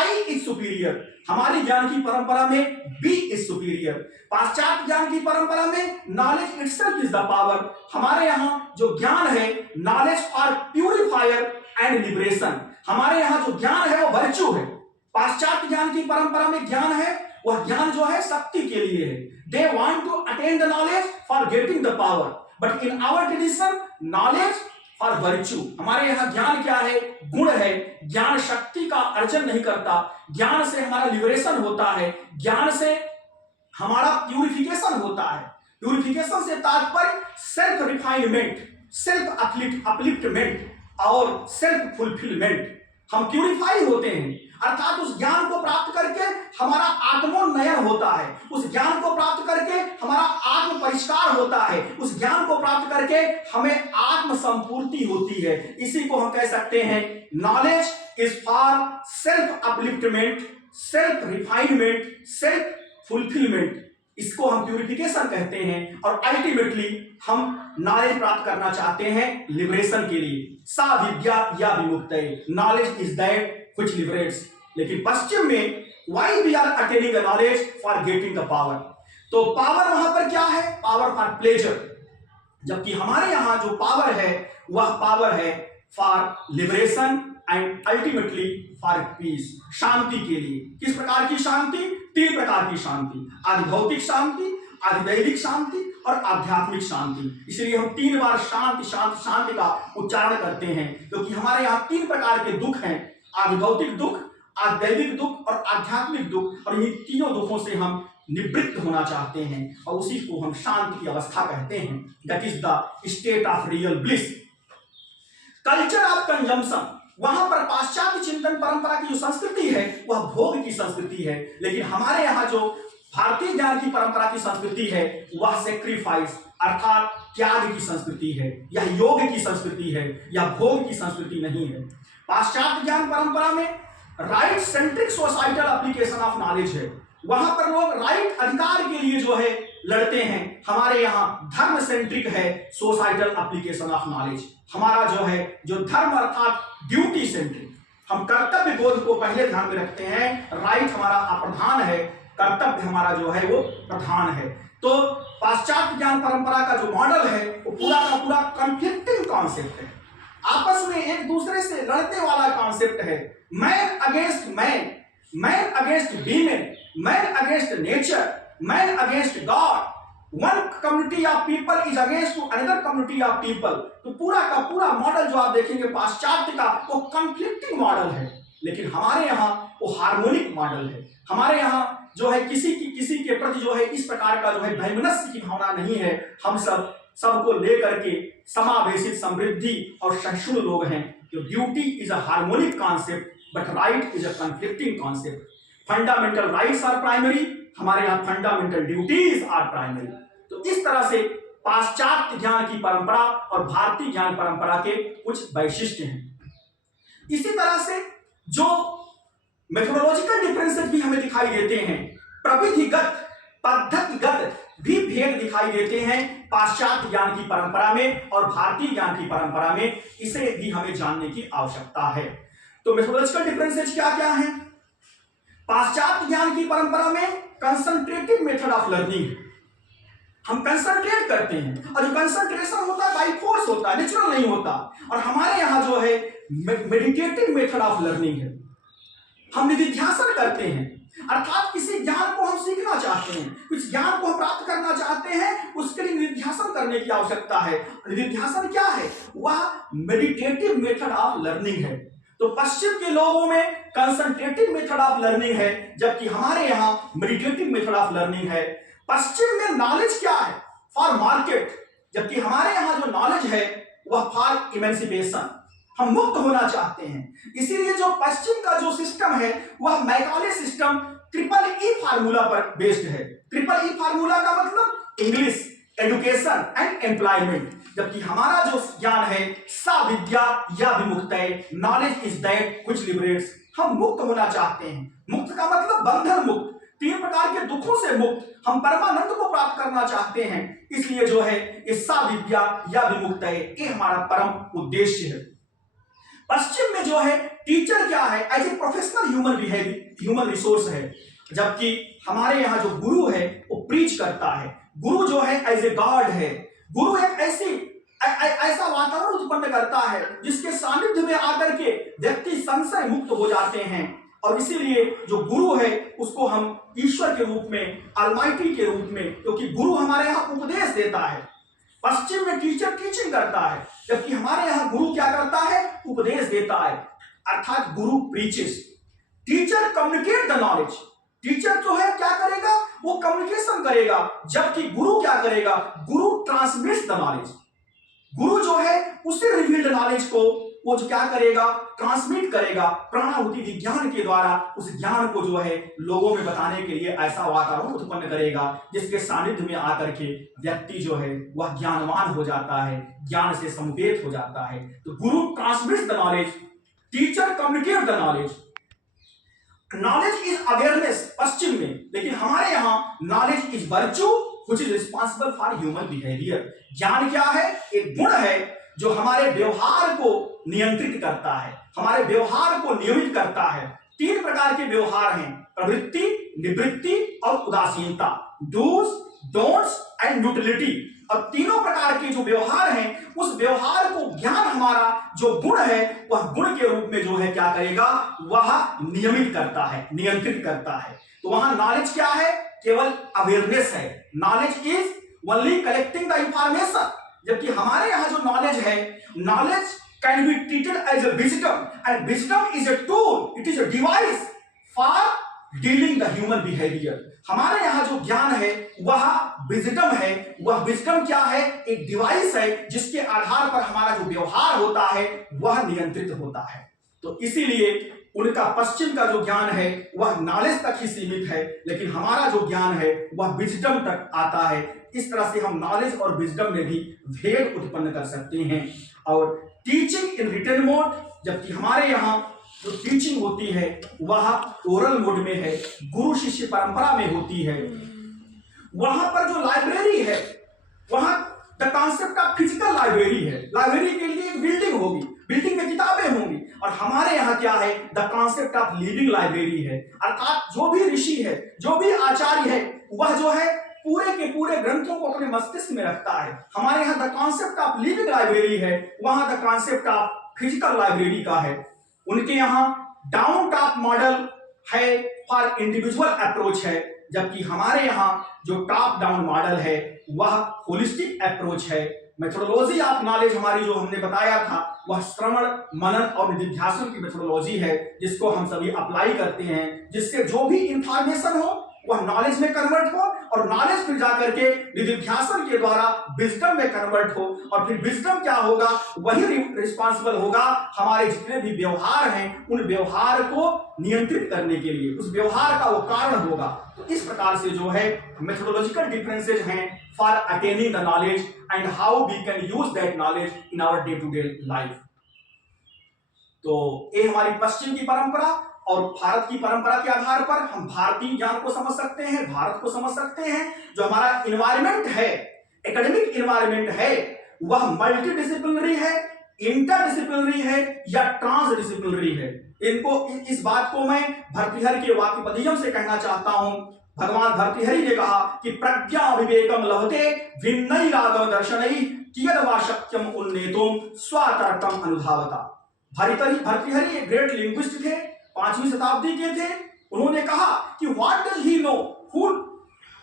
आई इज सुपीरियर, हमारी ज्ञान की परंपरा में बी इज सुपीरियर। पाश्चात्य ज्ञान की परंपरा में knowledge itself is the power, हमारे यहाँ जो ज्ञान है knowledge for purifier and liberation, हमारे यहाँ जो ज्ञान है वो वर्च्यू है। पाश्चात्य ज्ञान की परंपरा में ज्ञान है वह ज्ञान जो है शक्ति के लिए है। They want to attain the knowledge for getting the power, but in our tradition knowledge for virtue, हमारे यहाँ ज्ञान क्या है, गुण है। ज्ञान शक्ति का अर्जन नहीं करता, ज्ञान से हमारा लिबरेशन होता है, ज्ञान से हमारा प्यूरिफिकेशन होता है। प्यूरिफिकेशन से तात्पर्य सेल्फ रिफाइनमेंट, सेल्फ अपलिफ्टमेंट और सेल्फ फुलफिलमेंट। हम प्यूरिफाई होते हैं, अर्थात उस ज्ञान को प्राप्त करके हमारा आत्मोन्नयन होता है, उस ज्ञान को प्राप्त करके हमारा आत्म परिष्कार होता है, उस ज्ञान को प्राप्त करके हमें आत्म संपूर्ति होती है। इसी को हम कह सकते हैं knowledge is for self upliftment, self refinement, self fulfilment. इसको हम प्यूरिफिकेशन कहते हैं, और अल्टीमेटली हम नॉलेज प्राप्त करना चाहते हैं लिबरेशन के लिए। सा विद्या या विमुक्तये, knowledge is that which liberates. लेकिन पश्चिम में why we are attaining the knowledge for getting the power, तो पावर वहां पर क्या है, पावर फॉर प्लेजर, जबकि हमारे यहां जो पावर है वह पावर है for liberation and ultimately for peace, शांति के लिए। किस प्रकार की शांति, तीन प्रकार की शांति, आदि भौतिक शांति, आदि दैविक शांति और आध्यात्मिक शांति। इसलिए हम 3 बार शांति शांति शांति का उच्चारण करते हैं, क्योंकि हमारे यहाँ 3 प्रकार के दुख हैं, आदि भौतिक दुख, आदि दैविक दुख और आध्यात्मिक दुख, और इन तीनों दुखों से हम निवृत्त होना चाहते हैं, और उसी को हम शांति की अवस्था कहते हैं। That is the state of real bliss. Culture of consumption, वहां पर पाश्चात्य चिंतन परंपरा की जो संस्कृति है वह भोग की संस्कृति है, लेकिन हमारे यहाँ जो भारतीय ज्ञान की परंपरा की संस्कृति है वह सेक्रीफाइस अर्थात त्याग की संस्कृति है, यह योग की संस्कृति है, यह भोग की संस्कृति नहीं है। पाश्चात्य ज्ञान परंपरा में right centric societal application of knowledge है, वहां पर लोग राइट अधिकार के लिए जो है लड़ते हैं। हमारे यहाँ धर्म सेंट्रिक है सोसाइटल एप्लीकेशन ऑफ नॉलेज, हमारा जो है जो धर्म अर्थात ड्यूटी सेंट्रिक, हम कर्तव्य बोध को पहले ध्यान में रखते हैं, राइट हमारा अप्रधान है, कर्तव्य हमारा जो है वो प्रधान है। तो पाश्चात्य ज्ञान परंपरा का जो मॉडल है वो पूरा का पूरा कॉन्फ्लिक्टिंग कॉन्सेप्ट है, आपस में एक दूसरे से लड़ने वाला कॉन्सेप्ट है। Man against man, man against women, man against nature, man against God, one community of people is against to another community of people. तो पूरा का पूरा मॉडल जो आप देखेंगे पाश्चात्य का वो कॉन्फ्लिक्टिंग मॉडल है, लेकिन हमारे यहाँ वो हार्मोनिक मॉडल है। हमारे यहाँ जो है किसी के प्रति जो है इस प्रकार का जो है वैमनस्य की भावना नहीं है, हम सबको लेकर के समावेशित समृद्धि और सहिष्णु लोग हैं। तो duty is a harmonic concept but right is a conflicting concept. Fundamental rights are primary, हमारे यहाँ फंडामेंटल ड्यूटीज आर प्राइमरी। तो इस तरह से पाश्चात्य ज्ञान की परंपरा और भारतीय ज्ञान परंपरा के कुछ वैशिष्ट्य हैं। इसी तरह से जो मेथोडोलॉजिकल डिफरेंसेस भी हमें दिखाई देते हैं, प्रविधिगत पद्धतिगत भी भेद दिखाई देते हैं पाश्चात्य ज्ञान की परंपरा में और भारतीय ज्ञान की परंपरा में, इसे भी हमें जानने की आवश्यकता है। तो मेथोडोलॉजिकल डिफरेंसेस क्या क्या हैं? पाश्चात्य ज्ञान की परंपरा में कंसंट्रेटिव मेथड ऑफ लर्निंग, हम कंसंट्रेट करते हैं, और जो कंसंट्रेशन होता है बाई फोर्स होता है, नेचुरल नहीं होता। और हमारे यहाँ जो है मेडिटेटिव मेथड ऑफ लर्निंग है, हम निधिध्यासन करते हैं, अर्थात किसी ज्ञान को हम सीखना चाहते हैं, कुछ ज्ञान को हम प्राप्त करना चाहते हैं, उसके लिए निधिध्यासन करने की आवश्यकता है। निधिध्यासन क्या है? वह मेडिटेटिव मेथड ऑफ लर्निंग है। तो पश्चिम के लोगों में कंसंट्रेटिव मेथड ऑफ लर्निंग है, जबकि हमारे यहाँ मेडिटेटिव मेथड ऑफ लर्निंग है। पश्चिम में नॉलेज क्या है? फॉर मार्केट, जबकि हमारे यहाँ जो नॉलेज है वह फॉर इमेंसिपेशन, हम मुक्त होना चाहते हैं। इसीलिए जो पश्चिम का जो सिस्टम है वह Macaulay system triple E formula पर बेस्ड है। ट्रिपल ई फार्मूला का मतलब इंग्लिश, एजुकेशन एंड एम्प्लॉयमेंट, जबकि हमारा जो ज्ञान है सा विद्या या विमुक्तये, knowledge is that which liberates, हम मुक्त होना चाहते हैं। मुक्त का मतलब बंधन मुक्त, 3 प्रकार के दुखों से मुक्त, हम परमानंद को प्राप्त करना चाहते हैं। इसलिए जो है इस सा विद्या या विमुक्तये ये हमारा परम उद्देश्य है। पश्चिम में जो है टीचर क्या है, as a professional human resource है, जबकि हमारे यहाँ जो गुरु है वो प्रीच करता है। गुरु जो है एज ए गॉड है। गुरु एक ऐसा वातावरण उत्पन्न करता है जिसके सानिध्य में आकर के व्यक्ति संशय मुक्त हो जाते हैं, और इसीलिए जो गुरु है उसको हम ईश्वर के रूप में, अलमाइटी के रूप में, क्योंकि गुरु हमारे यहाँ उपदेश देता है। पश्चिम में टीचर टीचिंग करता है, जबकि हमारे यहाँ गुरु क्या करता है, उपदेश देता है, अर्थात गुरु preaches. Teacher communicate the knowledge, teacher जो है क्या करेगा, वो कम्युनिकेशन करेगा, जबकि गुरु क्या करेगा, गुरु ट्रांसमिट्स द नॉलेज। गुरु जो है उसे रिवील्ड नॉलेज को वो जो क्या करेगा, ट्रांसमिट करेगा प्राणाहुति विज्ञान के द्वारा। उस ज्ञान को जो है लोगों में बताने के लिए ऐसा वातावरण उत्पन्न करेगा जिसके सानिध्य में आकर के व्यक्ति जो है वह ज्ञानवान हो जाता है, ज्ञान से समुपेत हो जाता है। तो guru transmits the knowledge, teacher communicate the knowledge. Knowledge is awareness पश्चिम में, लेकिन हमारे यहाँ knowledge is virtue which is responsible for human behaviour. ज्ञान क्या है, एक गुण है जो हमारे व्यवहार को नियंत्रित करता है, हमारे व्यवहार को नियमित करता है। 3 प्रकार के व्यवहार हैं, प्रवृत्ति, निवृत्ति और उदासीनता, डूज, डोंट्स एंड न्यूट्रलिटी। और तीनों प्रकार के जो व्यवहार हैं उस व्यवहार को ज्ञान हमारा जो गुण है वह गुण के रूप में जो है क्या करेगा, वह नियमित करता है, नियंत्रित करता है। तो वहां नॉलेज क्या है, केवल अवेयरनेस है। Knowledge is only collecting the information, जबकि हमारे यहाँ जो नॉलेज है, knowledge can be treated as a wisdom, and wisdom is a tool, it is a device for dealing the human behaviour. हमारे यहाँ जो ज्ञान है वह विजडम है। वह विजडम क्या है, एक डिवाइस है जिसके आधार पर हमारा जो व्यवहार होता है वह नियंत्रित होता है। तो इसीलिए उनका पश्चिम का जो ज्ञान है वह नॉलेज तक ही सीमित है, लेकिन हमारा जो ज्ञान है वह विजडम तक आता है। इस तरह से हम नॉलेज और विजडम में भी भेद उत्पन्न कर सकते हैं। और टीचिंग इन रिटन मोड, जबकि हमारे यहाँ जो टीचिंग होती है वह ओरल मोड में है, गुरु शिष्य परंपरा में होती है। वहां पर जो लाइब्रेरी है वहां the concept of physical library है। लाइब्रेरी के लिए एक बिल्डिंग होगी, बिल्डिंग में किताबें होंगी, और हमारे यहाँ क्या है, the concept of living library है। अर्थात जो भी ऋषि है, जो भी आचार्य है, वह जो है पूरे के पूरे ग्रंथों को अपने मस्तिष्क में रखता है। हमारे यहाँ the concept of living library है, वहां the concept of physical library का है। उनके यहाँ डाउन टॉप मॉडल है फॉर इंडिविजुअल अप्रोच है, जबकि हमारे यहाँ जो टॉप डाउन मॉडल है वह होलिस्टिक अप्रोच है। मेथोडोलॉजी ऑफ नॉलेज हमारी जो हमने बताया था वह श्रवण, मनन और निधिध्यासन की मेथोडोलॉजी है, जिसको हम सभी अप्लाई करते हैं, जिससे जो भी इंफॉर्मेशन हो वह नॉलेज में कन्वर्ट हो, और नॉलेज फिर जाकर के निधिध्यासन के द्वारा विजडम में कन्वर्ट हो, और फिर विजडम क्या होगा, वही रिस्पांसिबल होगा हमारे जितने भी व्यवहार हैं उन व्यवहार को नियंत्रित करने के लिए, उस व्यवहार का वो कारण होगा। तो इस प्रकार से जो है मेथोडोलॉजिकल डिफरेंसेज हैं for attaining the knowledge and how we can use that knowledge in our day to day life. तो ये हमारी पश्चिम की परंपरा और भारत की परंपरा के आधार पर हम भारतीय ज्ञान को समझ सकते हैं, भारत को समझ सकते हैं। जो हमारा इन्वायरमेंट है, एकेडमिक इन्वायरमेंट है, वह मल्टी डिसिप्लिनरी है, इंटरडिसिप्लिनरी है या ट्रांसडिसिप्लिनरी है। इस बात को मैं भर्तृहरि के वाक्यपदियम से कहना चाहता हूं। भगवान भर्तृहरि ने कहा कि प्रज्ञा विवेकम लभते भिन्नई रागम दर्शनई कियद वा शक्यम उन्नेतुम स्वतर्कम अनुधावता। भर्तृहरि एक ग्रेट लिंग्विस्ट थे, 5वीं शताब्दी के थे। उन्होंने कहा कि what does he know who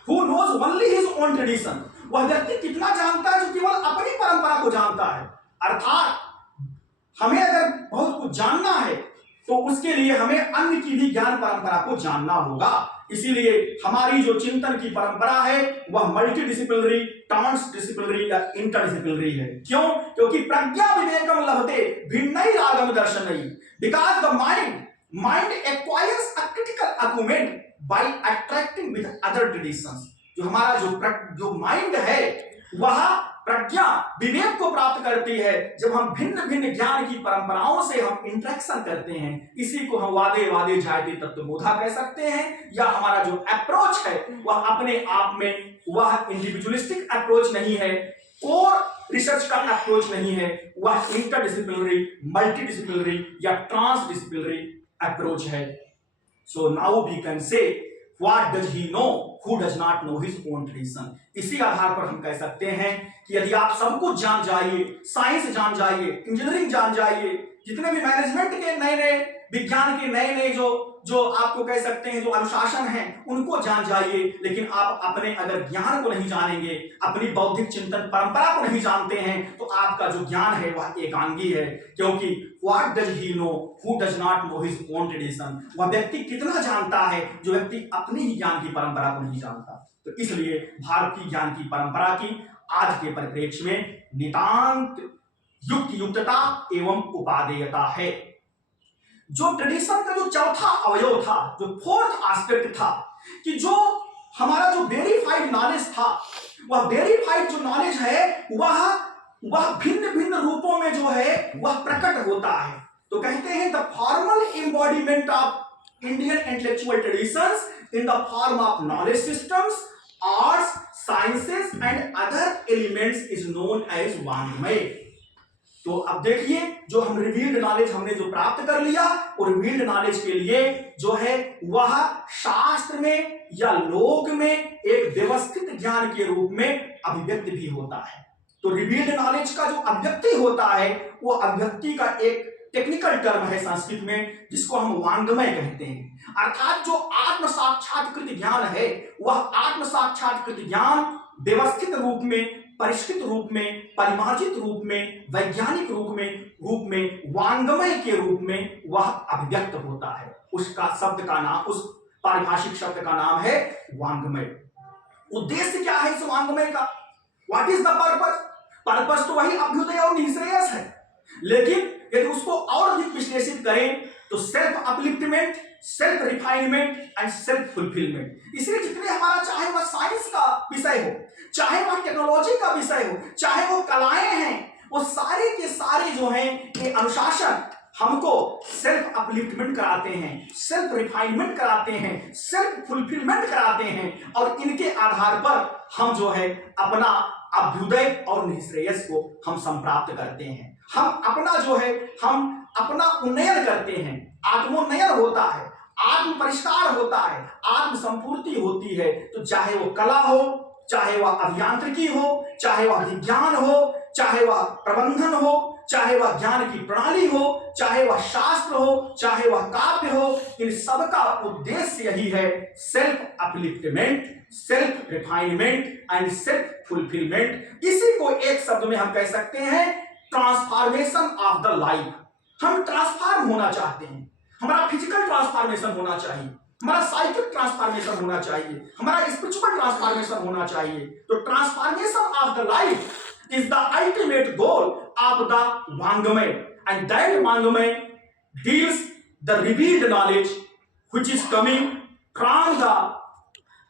knows only his own tradition. वह व्यक्ति कितना जानता है जो केवल अपनी परंपरा को जानता है। अर्थात हमें अगर बहुत कुछ जानना है तो उसके लिए हमें अन्य की भी ज्ञान परंपरा को जानना होगा। इसीलिए हमारी जो चिंतन की परंपरा है वह मल्टी डिसिप्लिनरी, ट्रांसडिसिप्लिनरी या इंटरडिसिप्लिनरी है। क्यों? क्योंकि प्रज्ञा विवेकम लभते भिन्नैरागम दर्शनैः, because the mind acquires a critical acumen by attracting with other traditions. जो हमारा जो माइंड है वह प्रज्ञा विवेक को प्राप्त करती है जब हम भिन्न भिन्न ज्ञान की परंपराओं से हम इंटरेक्शन करते हैं। इसी को हम वादे जायते तत्वबोधा कह सकते हैं। या हमारा जो अप्रोच है वह अपने आप में वह इंडिविजुअलिस्टिक अप्रोच नहीं है, कोर रिसर्च का अप्रोच नहीं है, वह इंटरडिसिप्लिनरी, मल्टीडिसिप्लिनरी या ट्रांसडिसिप्लिनरी अप्रोच है। So now we can say what does he know who does not know his own tradition. इसी आधार पर हम कह सकते हैं कि यदि आप सब कुछ जान जाइए, साइंस जान जाइए, इंजीनियरिंग जान जाइए, जितने भी मैनेजमेंट के नए नए, विज्ञान के नए नए जो आपको कह सकते हैं जो अनुशासन हैं उनको जान जाइए, लेकिन आप अपने अगर ज्ञान को नहीं जानेंगे, अपनी बौद्धिक चिंतन परंपरा को नहीं जानते हैं, तो आपका जो ज्ञान है वह एकांगी है। क्योंकि what does he know who does not know his own tradition, वह व्यक्ति कितना जानता है जो व्यक्ति अपनी ही ज्ञान की परंपरा को नहीं जानता। तो इसलिए भारतीय ज्ञान की परंपरा की आज के परिप्रेक्ष्य में नितांत युक्तता एवं उपादेयता है। जो ट्रेडिशन का जो चौथा अवयव था, जो फोर्थ एस्पेक्ट था, कि जो हमारा जो वेरीफाइड नॉलेज था, वह वेरीफाइड जो नॉलेज है वह भिन्न भिन्न रूपों में जो है वह प्रकट होता है। तो कहते हैं the formal embodiment of Indian intellectual traditions in the form of knowledge systems, arts, sciences and other elements is known as वांग्मय। तो अब देखिए, जो हम रिवील्ड नॉलेज हमने जो प्राप्त कर लिया, और रिवील्ड नॉलेज के लिए जो है वह शास्त्र में या लोक में एक व्यवस्थित ज्ञान के रूप में अभिव्यक्त भी होता है। तो रिवील्ड नॉलेज का जो अभिव्यक्ति होता है वो अभिव्यक्ति का एक टेक्निकल टर्म है संस्कृत में, जिसको हम वांग्मय कहते हैं। अर्थात जो आत्म साक्षात्कृत ज्ञान है वह आत्म साक्षात्कृत ज्ञान व्यवस्थित रूप में, परिष्कृत रूप में, परिमार्जित रूप में, वैज्ञानिक रूप में वांग्मय के रूप में वह अभिव्यक्त होता है। उसका शब्द का नाम, उस पारिभाषिक शब्द का नाम है वांग्मय। उद्देश्य क्या है इस वांग्मय का? What is the purpose? Purpose तो वही अभ्युदय और निःश्रेयस है, लेकिन यदि उसको और अधिक विश्लेषित करें तो self upliftment, self refinement and self fulfilment. इसलिए जितने हमारा, चाहे वह साइंस का विषय हो, चाहे वह टेक्नोलॉजी का विषय हो, चाहे वो कलाएं हैं, वो सारे के सारे जो हैं ये अनुशासन हमको सेल्फ अपलिफ्टमेंट कराते हैं, सेल्फ रिफाइनमेंट कराते हैं, सेल्फ फुलफिलमेंट कराते हैं, और इनके आधार पर हम जो है अपना अभ्युदय और निःश्रेयस को हम संप्राप्त करते हैं। हम अपना जो है हम अपना उन्नयन करते हैं, आत्मोन्नयन होता है, आत्म परिष्कार होता है, आत्म संपूर्ति होती है। तो चाहे वो कला हो, चाहे वह अभियांत्रिकी हो, चाहे वह विज्ञान हो, चाहे वह प्रबंधन हो, चाहे वह ज्ञान की प्रणाली हो, चाहे वह शास्त्र हो, चाहे वह काव्य हो, इन सबका उद्देश्य यही है, self upliftment, self refinement and self fulfilment. इसी को एक शब्द में हम कह सकते हैं ट्रांसफॉर्मेशन ऑफ द लाइफ। हम ट्रांसफॉर्म होना चाहते हैं, हमारा फिजिकल ट्रांसफॉर्मेशन होना चाहिए, हमारा साइकिक ट्रांसफॉर्मेशन होना चाहिए, हमारा स्पिरिचुअल ट्रांसफॉर्मेशन होना चाहिए। तो transformation of the life is the ultimate goal of the Wangamay, and that Wangamay deals the revealed knowledge which is coming from the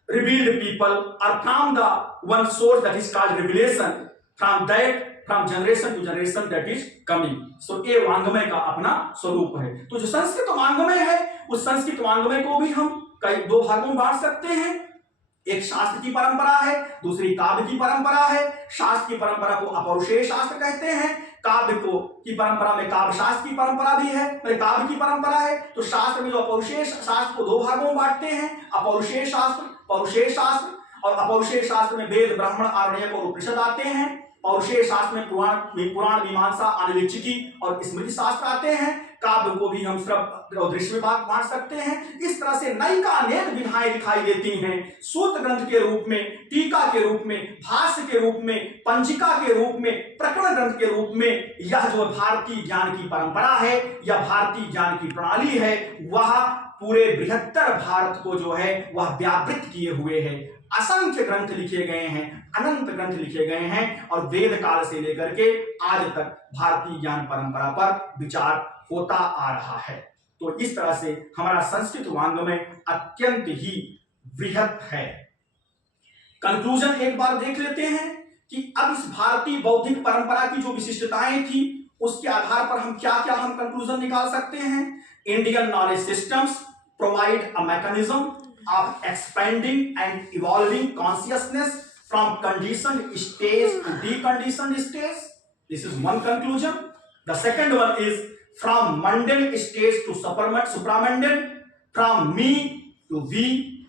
revealed people or from the one source that is called revelation, from generation to generation that is coming. So ये वांग्मय का अपना स्वरूप है। तो जो संस्कृत वांग्मय है, उस संस्कृत वांग्मय को भी हम कई दो भागों में बांट सकते हैं। एक शास्त्र की परंपरा है, दूसरी काव्य की परंपरा है। शास्त्र की परंपरा को अपौरुषेय शास्त्र कहते हैं, काव्य को की परंपरा में काव्य शास्त्र की परंपरा भी है, काव्य की परंपरा है। तो शास्त्र में जो अपौरुषेय शास्त्र को दो भागों में बांटते हैं, अपौरुषेय शास्त्र, पौरुषेय शास्त्र। और अपौरुषेय शास्त्र में वेद, ब्राह्मण, आरण्यक और उपनिषद आते हैं। पौरुषेय शास्त्र में पुराण, मीमांसा, आनुवीक्षिकी और स्मृति शास्त्र आते हैं। काव्य को भी हम श्रव्य और दृश्य में बांट सकते हैं। इस तरह से नई का अनेक विधाएं दिखाई देती हैं, सूत्र ग्रंथ के रूप में, टीका के रूप में, भाष्य के रूप में, पंजिका के रूप में, प्रकरण ग्रंथ के रूप में। यह जो भारतीय ज्ञान की परंपरा है, यह भारतीय ज्ञान की प्रणाली है, वह पूरे बृहत्तर भारत को जो है वह व्यावृत किए हुए है। असंख्य ग्रंथ लिखे गए हैं, अनंत ग्रंथ लिखे गए हैं, और वेद काल से लेकर के आज तक भारतीय ज्ञान परंपरा पर विचार होता आ रहा है। तो इस तरह से हमारा संस्कृत वाङ्मय अत्यंत ही वृहत है। कंक्लूजन एक बार देख लेते हैं कि अब इस भारतीय बौद्धिक परंपरा की जो विशिष्टताएं थी उसके आधार पर हम क्या क्या कंक्लूजन निकाल सकते हैं। Indian knowledge systems provide a mechanism of expanding and evolving consciousness from conditioned stage to deconditioned stage. This is one conclusion. The second one is from mundane stage to supramundane, from me to we,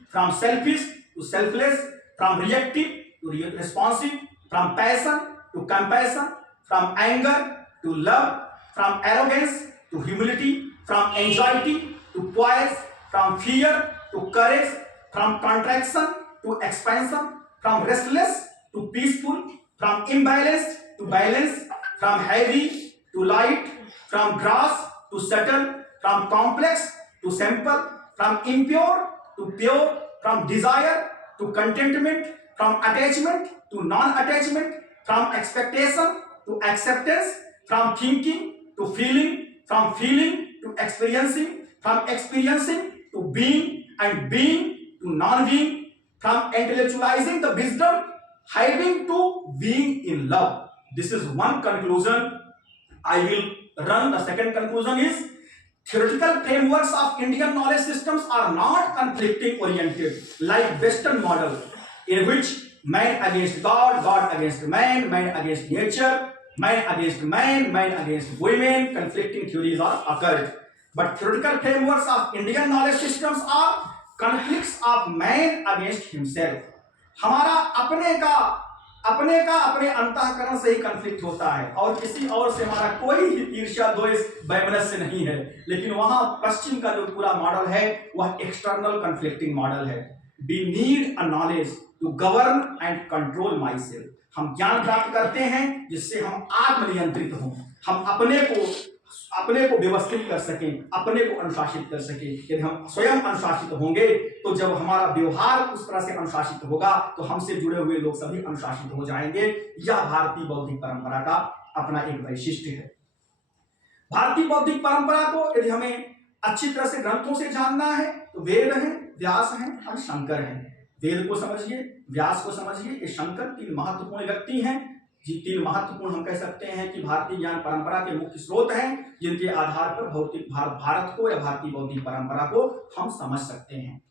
from selfish to selfless, from reactive to responsive, from passion to compassion, from anger to love, from arrogance to humility, from anxiety to poise, from fear to courage, from contraction to expansion, from restless to peaceful, from imbalanced to balance, from heavy to light, from gross to subtle, from complex to simple, from impure to pure, from desire to contentment, from attachment to non-attachment, from expectation to acceptance, from thinking to feeling, from feeling to experiencing, from experiencing to being, and being to non-being, from intellectualizing the wisdom, hiding to being in love. This is one conclusion. I will run. The second conclusion is theoretical frameworks of Indian knowledge systems are not conflicting oriented like Western model, in which man against God, God against man, man against nature, man against man, man against women, conflicting theories are occurred. But theoretical frameworks of Indian knowledge systems are conflicts of man against himself. हमारा अपने का अपने अंतःकरण से ही conflict होता है, और किसी और से हमारा कोई ईर्ष्या द्वेष वैमनस्य नहीं है। लेकिन वहां पश्चिम का जो पूरा मॉडल है वह एक्सटर्नल कन्फ्लिक्टिंग मॉडल है। We need a knowledge to govern and control myself. हम ज्ञान प्राप्त करते हैं जिससे हम आत्मनियंत्रित हों, हम अपने को व्यवस्थित कर सकें, अपने को अनुशासित कर सकें। यदि हम स्वयं अनुशासित होंगे तो जब हमारा व्यवहार उस तरह से अनुशासित होगा तो हमसे जुड़े हुए लोग सभी अनुशासित हो जाएंगे। यह भारतीय बौद्धिक परंपरा का अपना एक वैशिष्ट्य है। भारतीय बौद्धिक परंपरा को यदि हमें अच्छी तरह से ग्रंथों से जानना है तो वेद हैं, व्यास हैं और शंकर हैं। वेद को समझिए, व्यास को समझिए, ये शंकर तीन महत्वपूर्ण व्यक्ति हैं। जी, तीन महत्वपूर्ण हम कह सकते हैं कि भारतीय ज्ञान परंपरा के मुख्य स्रोत हैं, जिनके आधार पर भौतिक भारत को या भारतीय बौद्धिक परंपरा को हम समझ सकते हैं।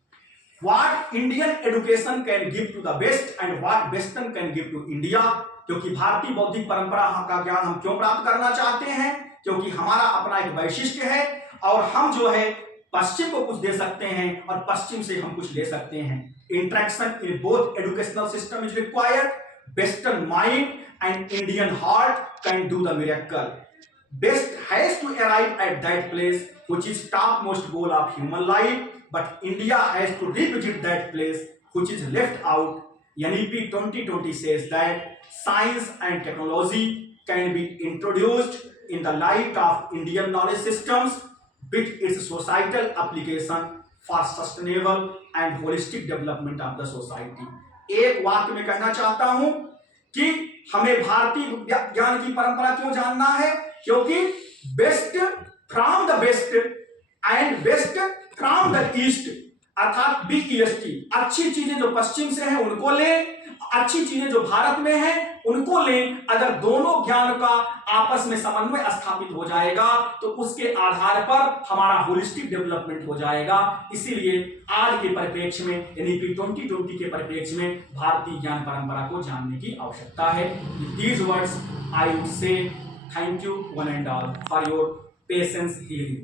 What Indian education can give to the West and what Western can give to India। क्योंकि भारतीय बौद्धिक परंपरा का ज्ञान हम क्यों प्राप्त करना चाहते हैं, क्योंकि हमारा अपना एक वैशिष्ट्य है और हम जो है पश्चिम को कुछ दे सकते हैं और पश्चिम से हम कुछ ले सकते हैं। Interaction in both educational system is required. Western mind and Indian heart can do the miracle. Best has to arrive at that place which is topmost goal of human life, but India has to revisit that place which is left out. NEP 2020 says that science and technology can be introduced in the light of Indian knowledge systems with its societal application for sustainable and holistic development of the society. एक वाक्य में कहना चाहता हूं कि हमें भारतीय ज्ञान की परंपरा क्यों जानना है, क्योंकि best from the best and best from the east, अर्थात BEST, अच्छी चीजें जो पश्चिम से हैं उनको लें, अच्छी चीजें जो भारत में हैं उनको लें। अगर दोनों ज्ञान का आपस में समन्वय स्थापित हो जाएगा तो उसके आधार पर हमारा होलिस्टिक डेवलपमेंट हो जाएगा। इसीलिए आज के परिप्रेक्ष्य में NEP 2020 के परिप्रेक्ष्य में भारतीय ज्ञान परंपरा को जानने की आवश्यकता है। These words I would say thank you one and all for your patience hearing.